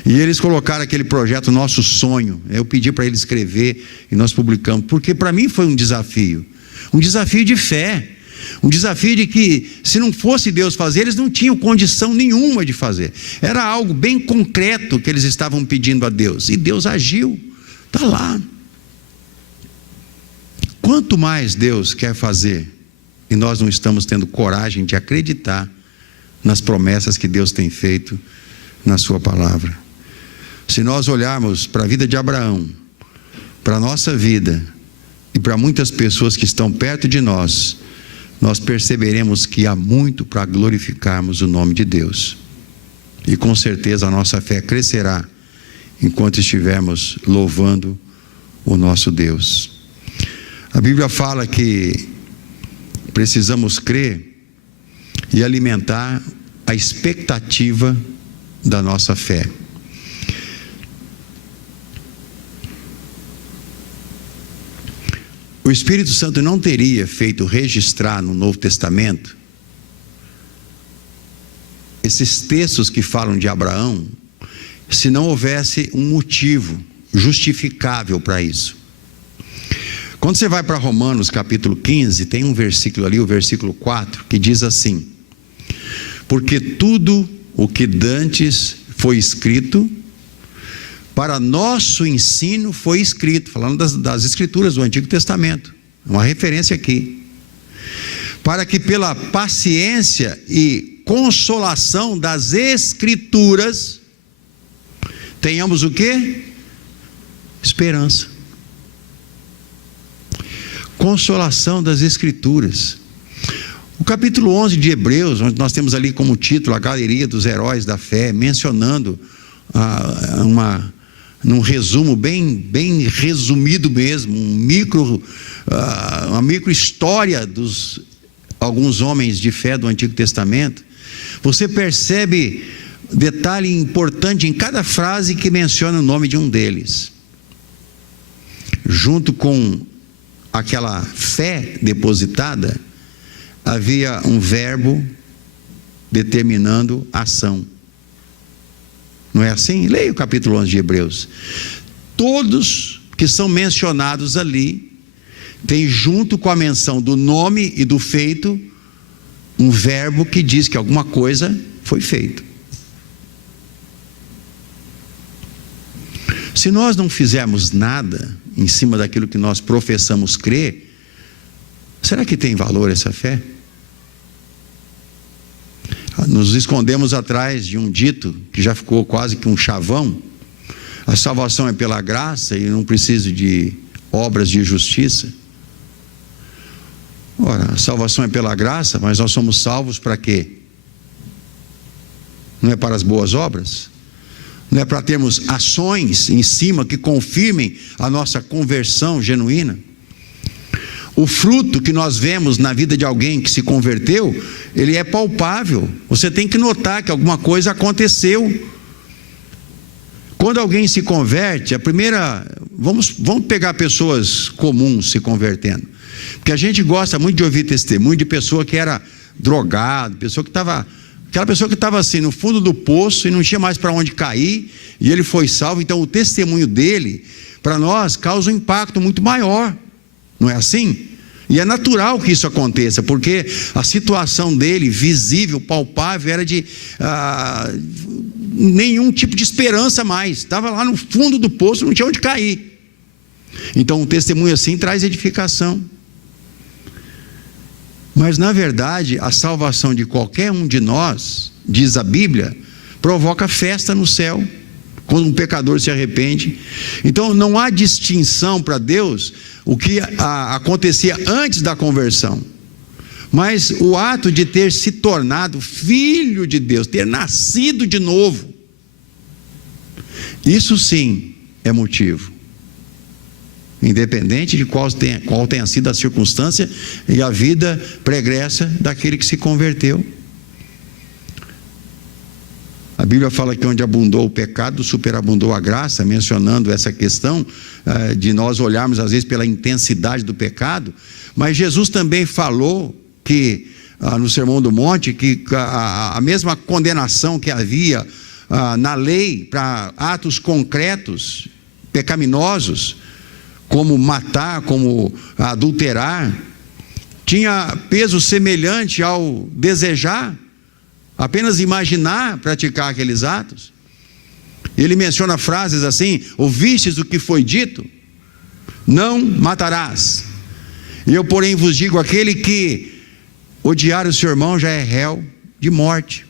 e eles colocaram aquele projeto Nosso Sonho. Eu pedi para ele escrever e nós publicamos, porque para mim foi um desafio de fé, um desafio de que, se não fosse Deus fazer, eles não tinham condição nenhuma de fazer. Era algo bem concreto que eles estavam pedindo a Deus, e Deus agiu, está lá. Quanto mais Deus quer fazer, e nós não estamos tendo coragem de acreditar nas promessas que Deus tem feito na sua palavra. Se nós olharmos para a vida de Abraão, para a nossa vida, e para muitas pessoas que estão perto de nós, nós perceberemos que há muito para glorificarmos o nome de Deus. E com certeza a nossa fé crescerá enquanto estivermos louvando o nosso Deus. A Bíblia fala que precisamos crer e alimentar a expectativa da nossa fé. O Espírito Santo não teria feito registrar no Novo Testamento esses textos que falam de Abraão, se não houvesse um motivo justificável para isso. Quando você vai para Romanos capítulo 15, tem um versículo ali, o versículo 4, que diz assim: porque tudo o que dantes foi escrito, para nosso ensino foi escrito, falando das escrituras do Antigo Testamento. uma referência aqui. Para que pela paciência e consolação das Escrituras tenhamos o quê? Esperança. Consolação das Escrituras. O capítulo 11 de Hebreus, onde nós temos ali como título a galeria dos heróis da fé, mencionando num resumo bem resumido mesmo, uma micro história dos alguns homens de fé do Antigo Testamento. Você percebe detalhe importante em cada frase que menciona o nome de um deles. Junto com aquela fé depositada, havia um verbo determinando ação. Não é assim? Leia o capítulo 11 de Hebreus. Todos que são mencionados ali tem, junto com a menção do nome e do feito, um verbo que diz que alguma coisa foi feita. Se nós não fizermos nada em cima daquilo que nós professamos crer, será que tem valor essa fé? Nos escondemos atrás de um dito que já ficou quase que um chavão: a salvação é pela graça e não preciso de obras de justiça. Ora, a salvação é pela graça, mas nós somos salvos para quê? Não é para as boas obras? Não é para termos ações em cima que confirmem a nossa conversão genuína? O fruto que nós vemos na vida de alguém que se converteu, ele é palpável. Você tem que notar que alguma coisa aconteceu. Quando alguém se converte, vamos pegar pessoas comuns se convertendo, porque a gente gosta muito de ouvir testemunho de pessoa que era drogado, aquela pessoa que estava assim no fundo do poço e não tinha mais para onde cair, e ele foi salvo. Então o testemunho dele para nós causa um impacto muito maior, não é assim? E é natural que isso aconteça, porque a situação dele, visível, palpável, era de nenhum tipo de esperança mais. Estava lá no fundo do poço, não tinha onde cair. Então um testemunho assim traz edificação. Mas na verdade, a salvação de qualquer um de nós, diz a Bíblia, provoca festa no céu, quando um pecador se arrepende. Então não há distinção para Deus o que acontecia antes da conversão, mas o ato de ter se tornado filho de Deus, ter nascido de novo, isso sim é motivo, independente de qual tenha sido a circunstância e a vida pregressa daquele que se converteu. A Bíblia fala que onde abundou o pecado, superabundou a graça, mencionando essa questão de nós olharmos às vezes pela intensidade do pecado. Mas Jesus também falou que no Sermão do Monte, que a mesma condenação que havia na lei para atos concretos, pecaminosos, como matar, como adulterar, tinha peso semelhante ao desejar, apenas imaginar praticar aqueles atos. Ele menciona frases assim: ouvistes o que foi dito, não matarás. E eu, porém, vos digo, aquele que odiar o seu irmão já é réu de morte,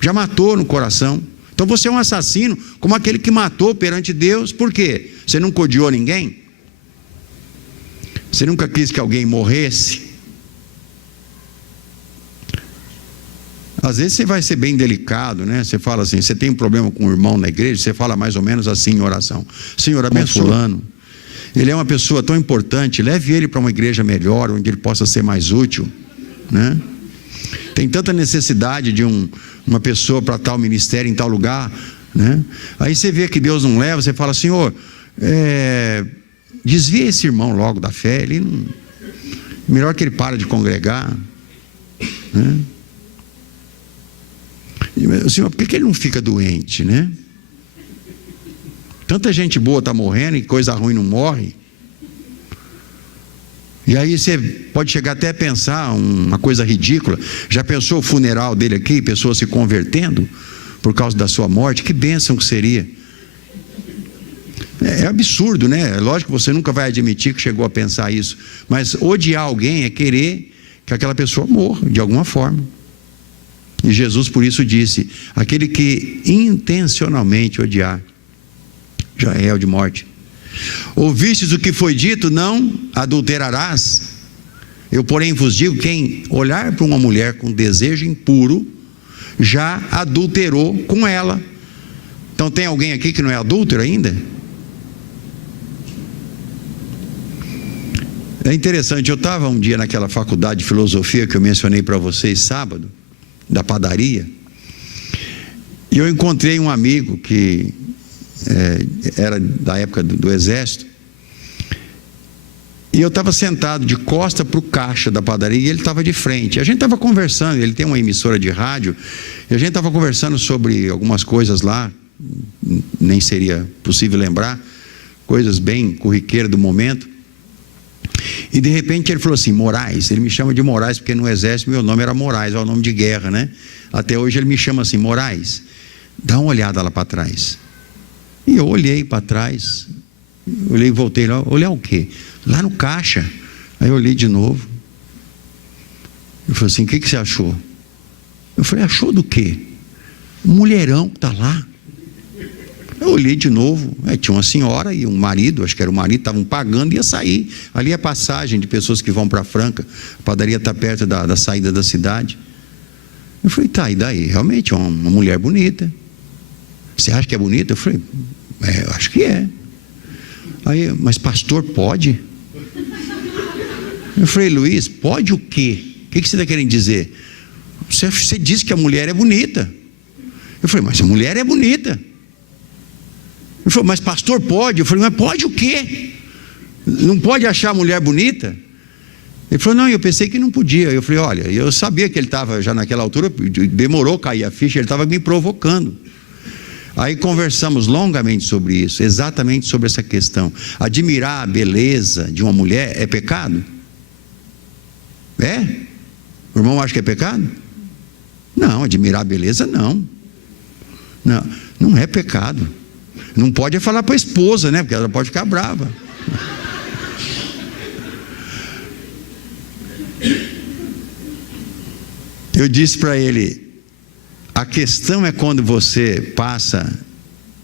já matou no coração. Então você é um assassino, como aquele que matou perante Deus. Por quê? Você nunca odiou ninguém? Você nunca quis que alguém morresse? Às vezes você vai ser bem delicado, né? Você fala assim, você tem um problema com um irmão na igreja, você fala mais ou menos assim em oração: Senhor, abençoa fulano, ele é uma pessoa tão importante, leve ele para uma igreja melhor, onde ele possa ser mais útil, né? Tem tanta necessidade de uma pessoa para tal ministério em tal lugar, né? Aí você vê que Deus não leva, você fala: Senhor, desvia esse irmão logo da fé, ele não, melhor que ele pare de congregar, né? Senhor, por que ele não fica doente, né? Tanta gente boa está morrendo e coisa ruim não morre. E aí você pode chegar até a pensar uma coisa ridícula: já pensou o funeral dele aqui, pessoas se convertendo por causa da sua morte? Que bênção que seria. É absurdo, né? Lógico que você nunca vai admitir que chegou a pensar isso, mas odiar alguém é querer que aquela pessoa morra de alguma forma. E Jesus por isso disse: aquele que intencionalmente odiar já é réu de morte. Ouvistes o que foi dito, não adulterarás. Eu porém vos digo, quem olhar para uma mulher com desejo impuro já adulterou com ela. Então tem alguém aqui que não é adúltero ainda? É interessante, eu estava um dia naquela faculdade de filosofia que eu mencionei para vocês sábado, da padaria, e eu encontrei um amigo que era da época do exército, e eu estava sentado de costa para o caixa da padaria e ele estava de frente. A gente estava conversando, ele tem uma emissora de rádio, e a gente estava conversando sobre algumas coisas lá, nem seria possível lembrar, coisas bem corriqueiras do momento. E de repente ele falou assim: Moraes. Ele me chama de Moraes porque no exército meu nome era Moraes, é o nome de guerra, né? Até hoje ele me chama assim: Moraes, dá uma olhada lá para trás. E eu olhei para trás, olhei e voltei lá. Olhar o quê? Lá no caixa. Aí eu olhei de novo. Eu falei assim: o que você achou? Eu falei: achou do quê? Um mulherão que está lá. Eu olhei de novo, tinha uma senhora e um marido, acho que era o marido, estavam pagando e ia sair. Ali é passagem de pessoas que vão para Franca, a padaria está perto da saída da cidade. Eu falei: tá, e daí? Realmente é uma mulher bonita. Você acha que é bonita? Eu falei: eu acho que é. Aí, mas pastor, pode? Eu falei: Luiz, pode o quê? O que você está querendo dizer? Você disse que a mulher é bonita. Eu falei: mas a mulher é bonita. Ele falou: mas pastor, pode? Eu falei: mas pode o quê? Não pode achar a mulher bonita? Ele falou: não, eu pensei que não podia. Eu falei: olha, eu sabia que ele estava já naquela altura, demorou a cair a ficha, ele estava me provocando. Aí conversamos longamente sobre isso, exatamente sobre essa questão. Admirar a beleza de uma mulher é pecado? É? O irmão acha que é pecado? Não, admirar a beleza não. Não é pecado. Não pode falar para a esposa, né? Porque ela pode ficar brava. Eu disse para ele: a questão é quando você passa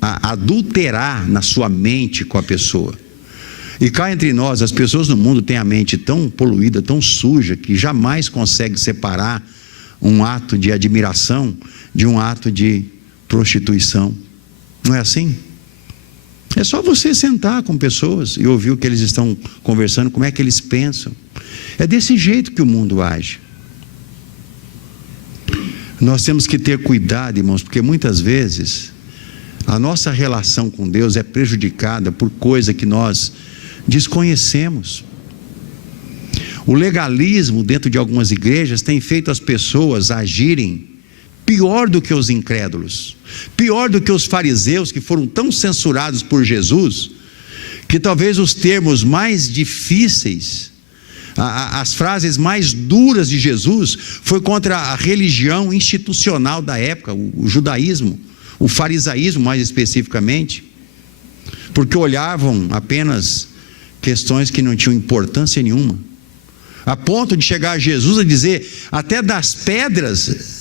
a adulterar na sua mente com a pessoa. E cá entre nós, as pessoas no mundo têm a mente tão poluída, tão suja, que jamais consegue separar um ato de admiração de um ato de prostituição. Não é assim? É só você sentar com pessoas e ouvir o que eles estão conversando, como é que eles pensam. É desse jeito que o mundo age. Nós temos que ter cuidado, irmãos, porque muitas vezes a nossa relação com Deus é prejudicada por coisa que nós desconhecemos. O legalismo dentro de algumas igrejas tem feito as pessoas agirem pior do que os incrédulos, pior do que os fariseus, que foram tão censurados por Jesus, que talvez os termos mais difíceis, as frases mais duras de Jesus, foi contra a religião institucional da época, o judaísmo, o farisaísmo mais especificamente, porque olhavam apenas questões que não tinham importância nenhuma, a ponto de chegar a Jesus a dizer: até das pedras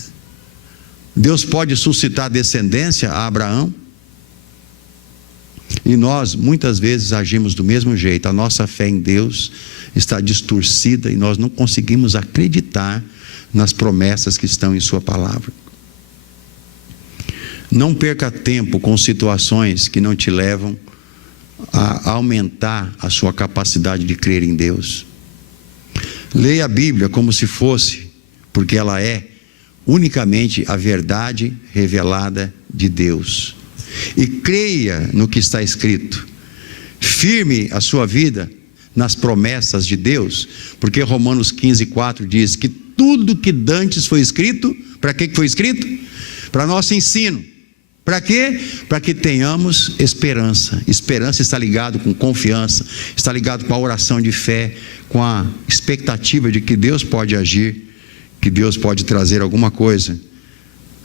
Deus pode suscitar descendência a Abraão. E nós muitas vezes agimos do mesmo jeito. A nossa fé em Deus está distorcida e nós não conseguimos acreditar nas promessas que estão em sua palavra. Não perca tempo com situações que não te levam a aumentar a sua capacidade de crer em Deus. Leia a Bíblia como se fosse, porque ela é unicamente a verdade revelada de Deus. E creia no que está escrito. Firme a sua vida nas promessas de Deus, porque Romanos 15:4 diz que tudo que dantes foi escrito, para que foi escrito? Para nosso ensino. Para quê? Para que tenhamos esperança. Esperança está ligado com confiança, está ligado com a oração de fé, com a expectativa de que Deus pode agir, que Deus pode trazer alguma coisa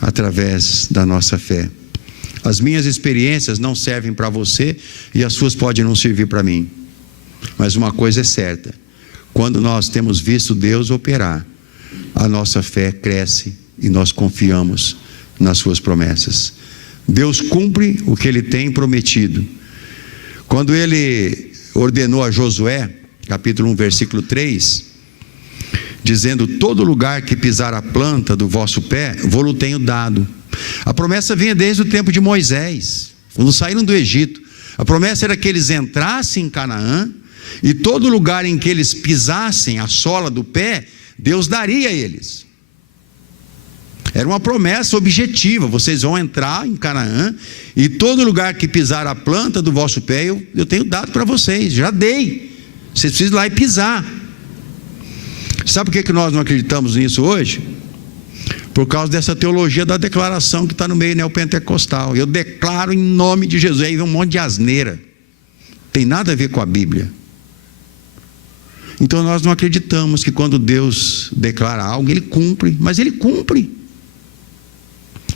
através da nossa fé. As minhas experiências não servem para você e as suas podem não servir para mim. Mas uma coisa é certa: quando nós temos visto Deus operar, a nossa fé cresce e nós confiamos nas suas promessas. Deus cumpre o que Ele tem prometido. Quando Ele ordenou a Josué, capítulo 1, versículo 3, dizendo: todo lugar que pisar a planta do vosso pé, vou-lo tenho dado. A promessa vinha desde o tempo de Moisés, quando saíram do Egito. A promessa era que eles entrassem em Canaã, e todo lugar em que eles pisassem a sola do pé, Deus daria a eles. Era uma promessa objetiva: vocês vão entrar em Canaã, e todo lugar que pisar a planta do vosso pé, eu tenho dado para vocês, já dei. Vocês precisam ir lá e pisar. Sabe por que nós não acreditamos nisso hoje? Por causa dessa teologia da declaração que está no meio neopentecostal. Eu declaro em nome de Jesus. Aí vem um monte de asneira, tem nada a ver com a Bíblia. Então nós não acreditamos que quando Deus declara algo, Ele cumpre. Mas Ele cumpre.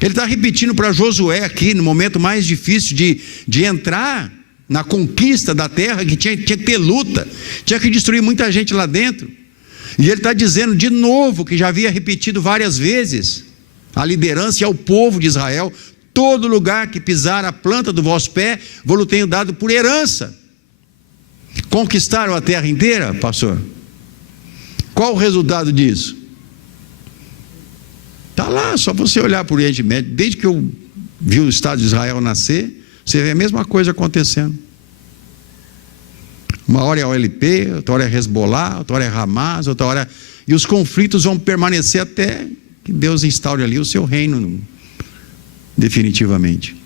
Ele está repetindo para Josué aqui, no momento mais difícil de entrar na conquista da terra, que tinha que ter luta, tinha que destruir muita gente lá dentro. E Ele está dizendo de novo, que já havia repetido várias vezes, a liderança e ao povo de Israel: todo lugar que pisar a planta do vosso pé, vou-lo tenho dado por herança. Conquistaram a terra inteira, pastor? Qual o resultado disso? Está lá, só você olhar para o Oriente Médio. Desde que eu vi o Estado de Israel nascer, você vê a mesma coisa acontecendo. Uma hora é OLP, outra hora é Hezbollah, outra hora é Hamas, outra hora... E os conflitos vão permanecer até que Deus instaure ali o seu reino definitivamente.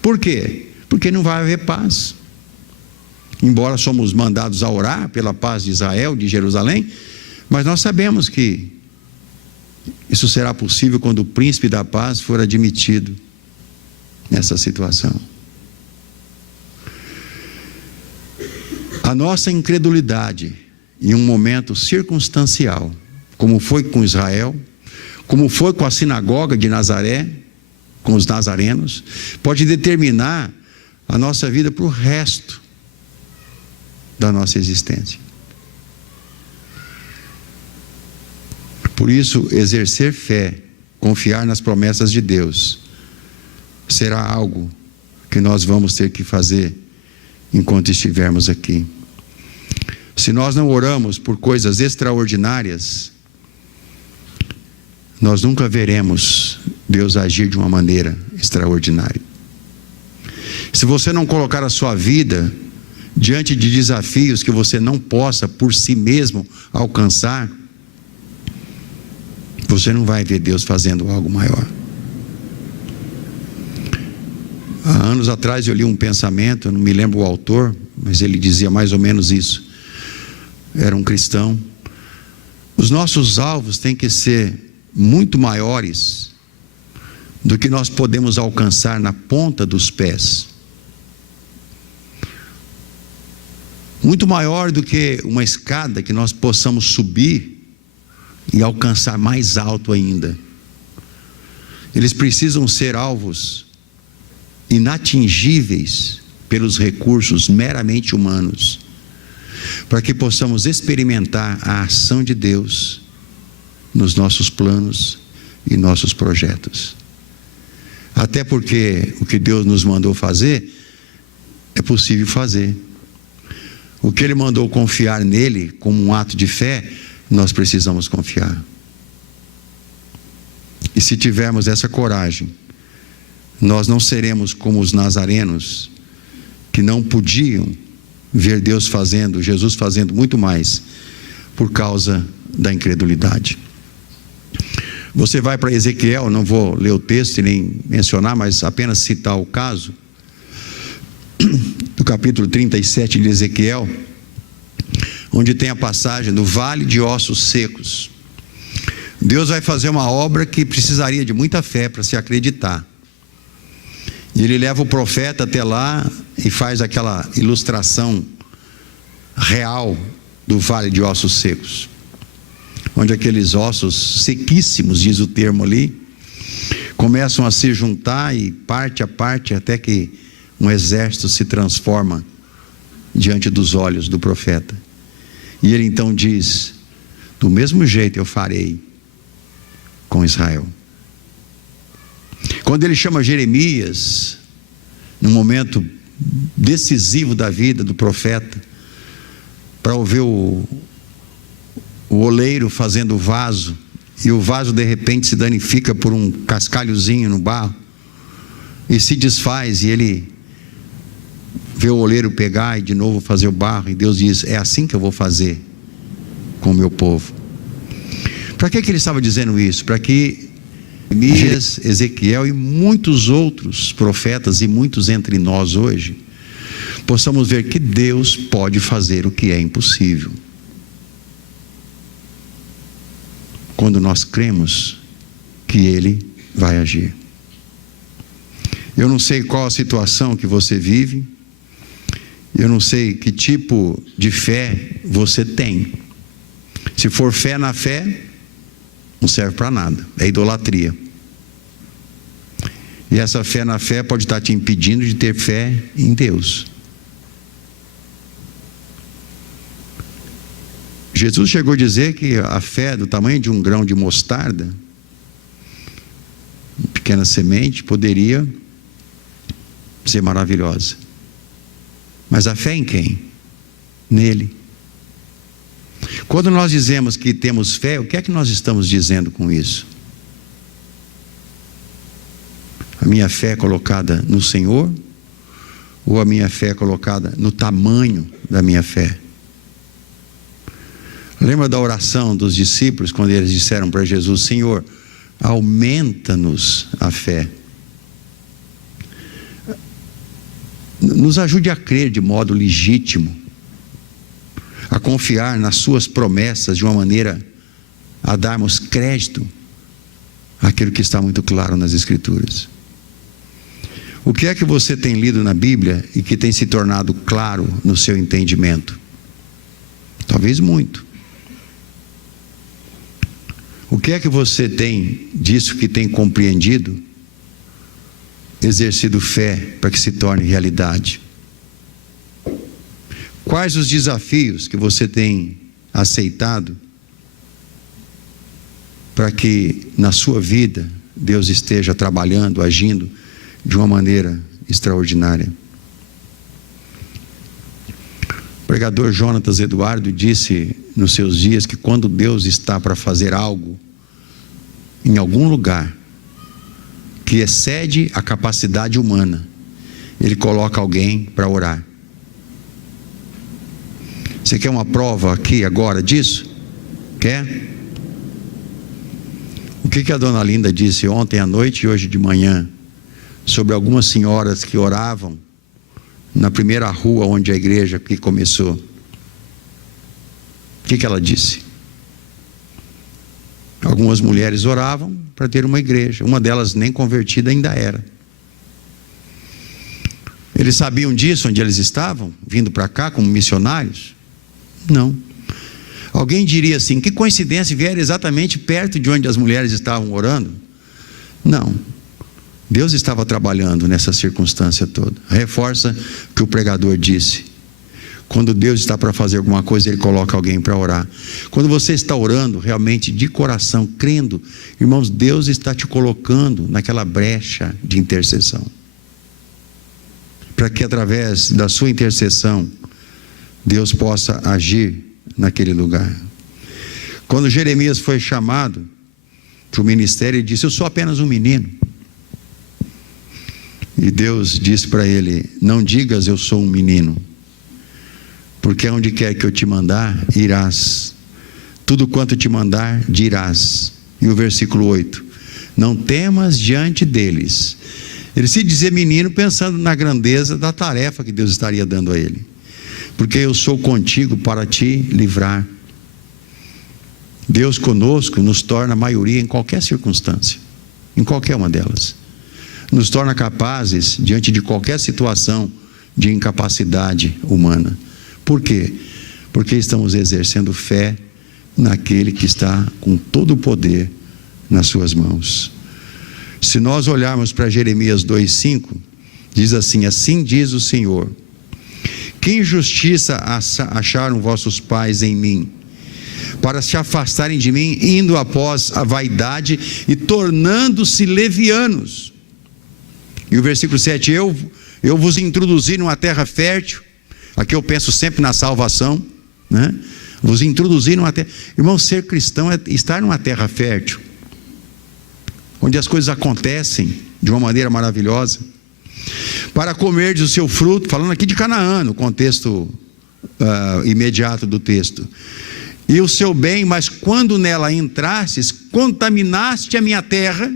Por quê? Porque não vai haver paz. Embora somos mandados a orar pela paz de Israel, de Jerusalém, mas nós sabemos que isso será possível quando o príncipe da paz for admitido nessa situação. A nossa incredulidade em um momento circunstancial, como foi com Israel, como foi com a sinagoga de Nazaré, com os nazarenos, pode determinar a nossa vida para o resto da nossa existência. Por isso, exercer fé, confiar nas promessas de Deus, será algo que nós vamos ter que fazer enquanto estivermos aqui. Se nós não oramos por coisas extraordinárias, nós nunca veremos Deus agir de uma maneira extraordinária. Se você não colocar a sua vida diante de desafios que você não possa por si mesmo alcançar, você não vai ver Deus fazendo algo maior. Há anos atrás eu li um pensamento, eu não me lembro o autor, mas ele dizia mais ou menos isso. Era um cristão. Os nossos alvos têm que ser muito maiores do que nós podemos alcançar na ponta dos pés. Muito maior do que uma escada que nós possamos subir e alcançar mais alto ainda. Eles precisam ser alvos inatingíveis pelos recursos meramente humanos, para que possamos experimentar a ação de Deus nos nossos planos e nossos projetos. Até porque o que Deus nos mandou fazer, é possível fazer. O que Ele mandou confiar nele como um ato de fé, nós precisamos confiar. E se tivermos essa coragem, nós não seremos como os nazarenos, que não podiam ver Deus fazendo, Jesus fazendo muito mais, por causa da incredulidade. Você vai para Ezequiel, não vou ler o texto e nem mencionar, mas apenas citar o caso, do capítulo 37 de Ezequiel, onde tem a passagem do vale de ossos secos. Deus vai fazer uma obra que precisaria de muita fé para se acreditar. E Ele leva o profeta até lá e faz aquela ilustração real do vale de ossos secos, onde aqueles ossos sequíssimos, diz o termo ali, começam a se juntar e parte a parte, até que um exército se transforma diante dos olhos do profeta. E ele então diz: do mesmo jeito eu farei com Israel. Quando ele chama Jeremias, num momento decisivo da vida do profeta, para ouvir o oleiro fazendo o vaso, e o vaso de repente se danifica por um cascalhozinho no barro, e se desfaz, e ele vê o oleiro pegar e de novo fazer o barro, e Deus diz: é assim que eu vou fazer com o meu povo. Para que ele estava dizendo isso? Para que Jeremias, Ezequiel e muitos outros profetas, e muitos entre nós hoje, possamos ver que Deus pode fazer o que é impossível, quando nós cremos que Ele vai agir. Eu não sei qual a situação que você vive, eu não sei que tipo de fé você tem. Se for fé na fé, não serve para nada, é idolatria. E essa fé na fé pode estar te impedindo de ter fé em Deus. Jesus chegou a dizer que a fé do tamanho de um grão de mostarda, uma pequena semente, poderia ser maravilhosa. Mas a fé em quem? Nele. Quando nós dizemos que temos fé, o que é que nós estamos dizendo com isso? A minha fé é colocada no Senhor, ou a minha fé é colocada no tamanho da minha fé? Lembra da oração dos discípulos, quando eles disseram para Jesus: Senhor, aumenta-nos a fé. Nos ajude a crer de modo legítimo, a confiar nas suas promessas de uma maneira a darmos crédito àquilo que está muito claro nas Escrituras. O que é que você tem lido na Bíblia e que tem se tornado claro no seu entendimento? Talvez muito. O que é que você tem disso que tem compreendido, exercido fé para que se torne realidade? Quais os desafios que você tem aceitado para que na sua vida Deus esteja trabalhando, agindo de uma maneira extraordinária? O pregador Jonatas Eduardo disse nos seus dias que quando Deus está para fazer algo em algum lugar que excede a capacidade humana, Ele coloca alguém para orar. Você quer uma prova aqui agora disso? Quer? O que a dona Linda disse ontem à noite e hoje de manhã sobre algumas senhoras que oravam na primeira rua onde a igreja aqui começou? O que ela disse? Algumas mulheres oravam para ter uma igreja, uma delas nem convertida ainda era. Eles sabiam disso onde eles estavam, vindo para cá como missionários? Não. Alguém diria assim: que coincidência, vieram exatamente perto de onde as mulheres estavam orando? Não. Deus estava trabalhando nessa circunstância toda. Reforça o que o pregador disse: quando Deus está para fazer alguma coisa, Ele coloca alguém para orar. Quando você está orando realmente de coração, crendo, irmãos, Deus está te colocando naquela brecha de intercessão, para que através da sua intercessão Deus possa agir naquele lugar. Quando Jeremias foi chamado para o ministério, ele disse: eu sou apenas um menino. E Deus disse para ele: não digas eu sou um menino, porque onde quer que eu te mandar, irás. Tudo quanto te mandar, dirás. E o versículo 8: não temas diante deles. Ele se dizia menino pensando na grandeza da tarefa que Deus estaria dando a ele. Porque eu sou contigo para te livrar. Deus conosco nos torna maioria em qualquer circunstância, em qualquer uma delas. Nos torna capazes diante de qualquer situação de incapacidade humana. Por quê? Porque estamos exercendo fé naquele que está com todo o poder nas suas mãos. Se nós olharmos para Jeremias 2,5, diz assim: assim diz o Senhor, que injustiça acharam vossos pais em mim, para se afastarem de mim, indo após a vaidade e tornando-se levianos. E o versículo 7, eu vos introduzi numa terra fértil. Aqui eu penso sempre na salvação, né? Vos introduzi numa terra. Irmão, ser cristão é estar numa terra fértil, onde as coisas acontecem de uma maneira maravilhosa, para comerdes o seu fruto, falando aqui de Canaã, no contexto imediato do texto, e o seu bem, mas quando nela entrastes, contaminaste a minha terra,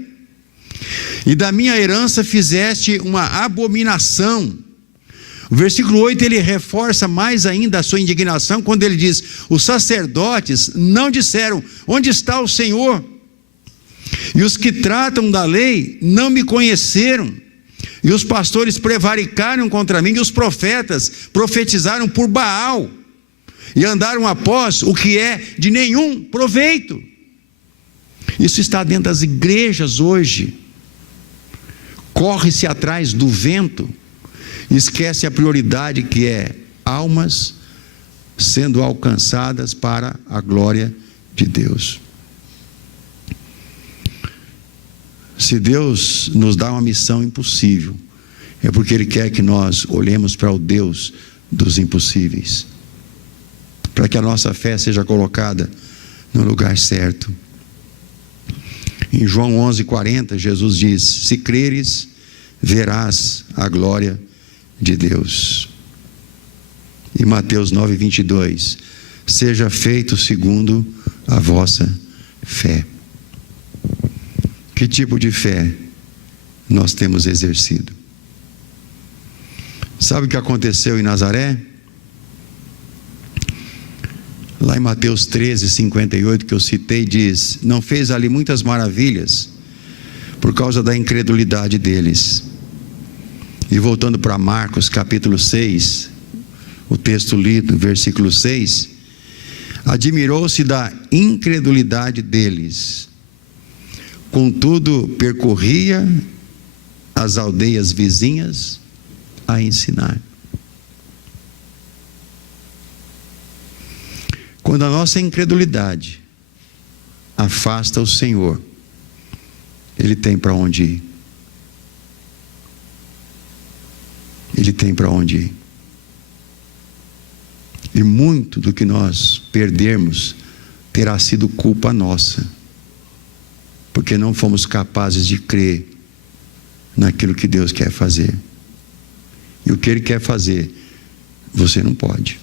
e da minha herança fizeste uma abominação. O versículo 8, ele reforça mais ainda a sua indignação, quando ele diz: os sacerdotes não disseram, onde está o Senhor? E os que tratam da lei não me conheceram, e os pastores prevaricaram contra mim, e os profetas profetizaram por Baal, e andaram após o que é de nenhum proveito. Isso está dentro das igrejas hoje. Corre-se atrás do vento, esquece a prioridade, que é almas sendo alcançadas para a glória de Deus. Se Deus nos dá uma missão impossível, é porque Ele quer que nós olhemos para o Deus dos impossíveis, para que a nossa fé seja colocada no lugar certo. Em João 11:40, Jesus diz: se creres, verás a glória de Deus. Em Mateus 9:22, seja feito segundo a vossa fé. Que tipo de fé nós temos exercido? Sabe o que aconteceu em Nazaré? Lá em Mateus 13:58, que eu citei, diz: não fez ali muitas maravilhas por causa da incredulidade deles. E voltando para Marcos capítulo 6, o texto lido, versículo 6, admirou-se da incredulidade deles, contudo percorria as aldeias vizinhas a ensinar. Quando a nossa incredulidade afasta o Senhor, Ele tem para onde ir. Ele tem para onde ir. E muito do que nós perdermos terá sido culpa nossa, porque não fomos capazes de crer naquilo que Deus quer fazer. E o que Ele quer fazer, você não pode.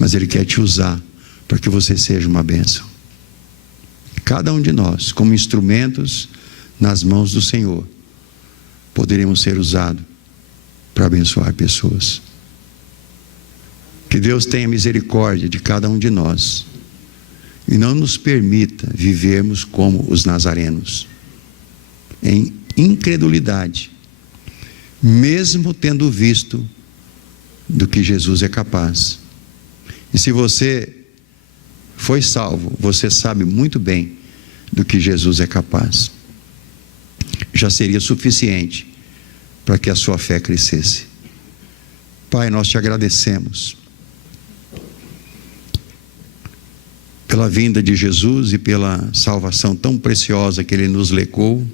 Mas Ele quer te usar para que você seja uma bênção. Cada um de nós, como instrumentos nas mãos do Senhor, poderemos ser usados para abençoar pessoas. Que Deus tenha misericórdia de cada um de nós e não nos permita vivermos como os nazarenos, em incredulidade, mesmo tendo visto do que Jesus é capaz. E se você foi salvo, você sabe muito bem do que Jesus é capaz. Já seria suficiente para que a sua fé crescesse. Pai, nós te agradecemos pela vinda de Jesus e pela salvação tão preciosa que Ele nos legou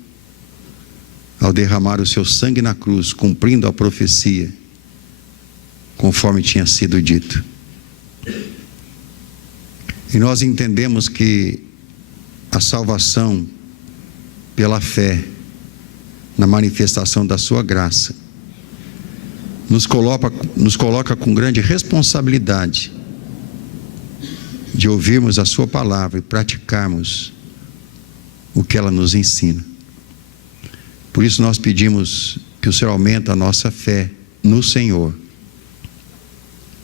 ao derramar o seu sangue na cruz, cumprindo a profecia, conforme tinha sido dito. E nós entendemos que a salvação pela fé na manifestação da sua graça nos coloca com grande responsabilidade de ouvirmos a sua palavra e praticarmos o que ela nos ensina. Por isso nós pedimos que o Senhor aumente a nossa fé no Senhor,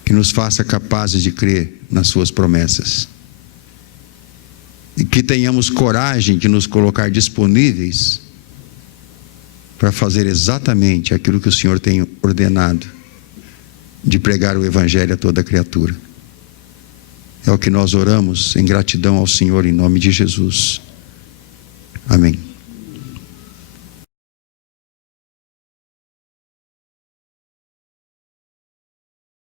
que nos faça capazes de crer nas suas promessas, e que tenhamos coragem de nos colocar disponíveis para fazer exatamente aquilo que o Senhor tem ordenado, de pregar o Evangelho a toda criatura. É o que nós oramos em gratidão ao Senhor, em nome de Jesus. Amém.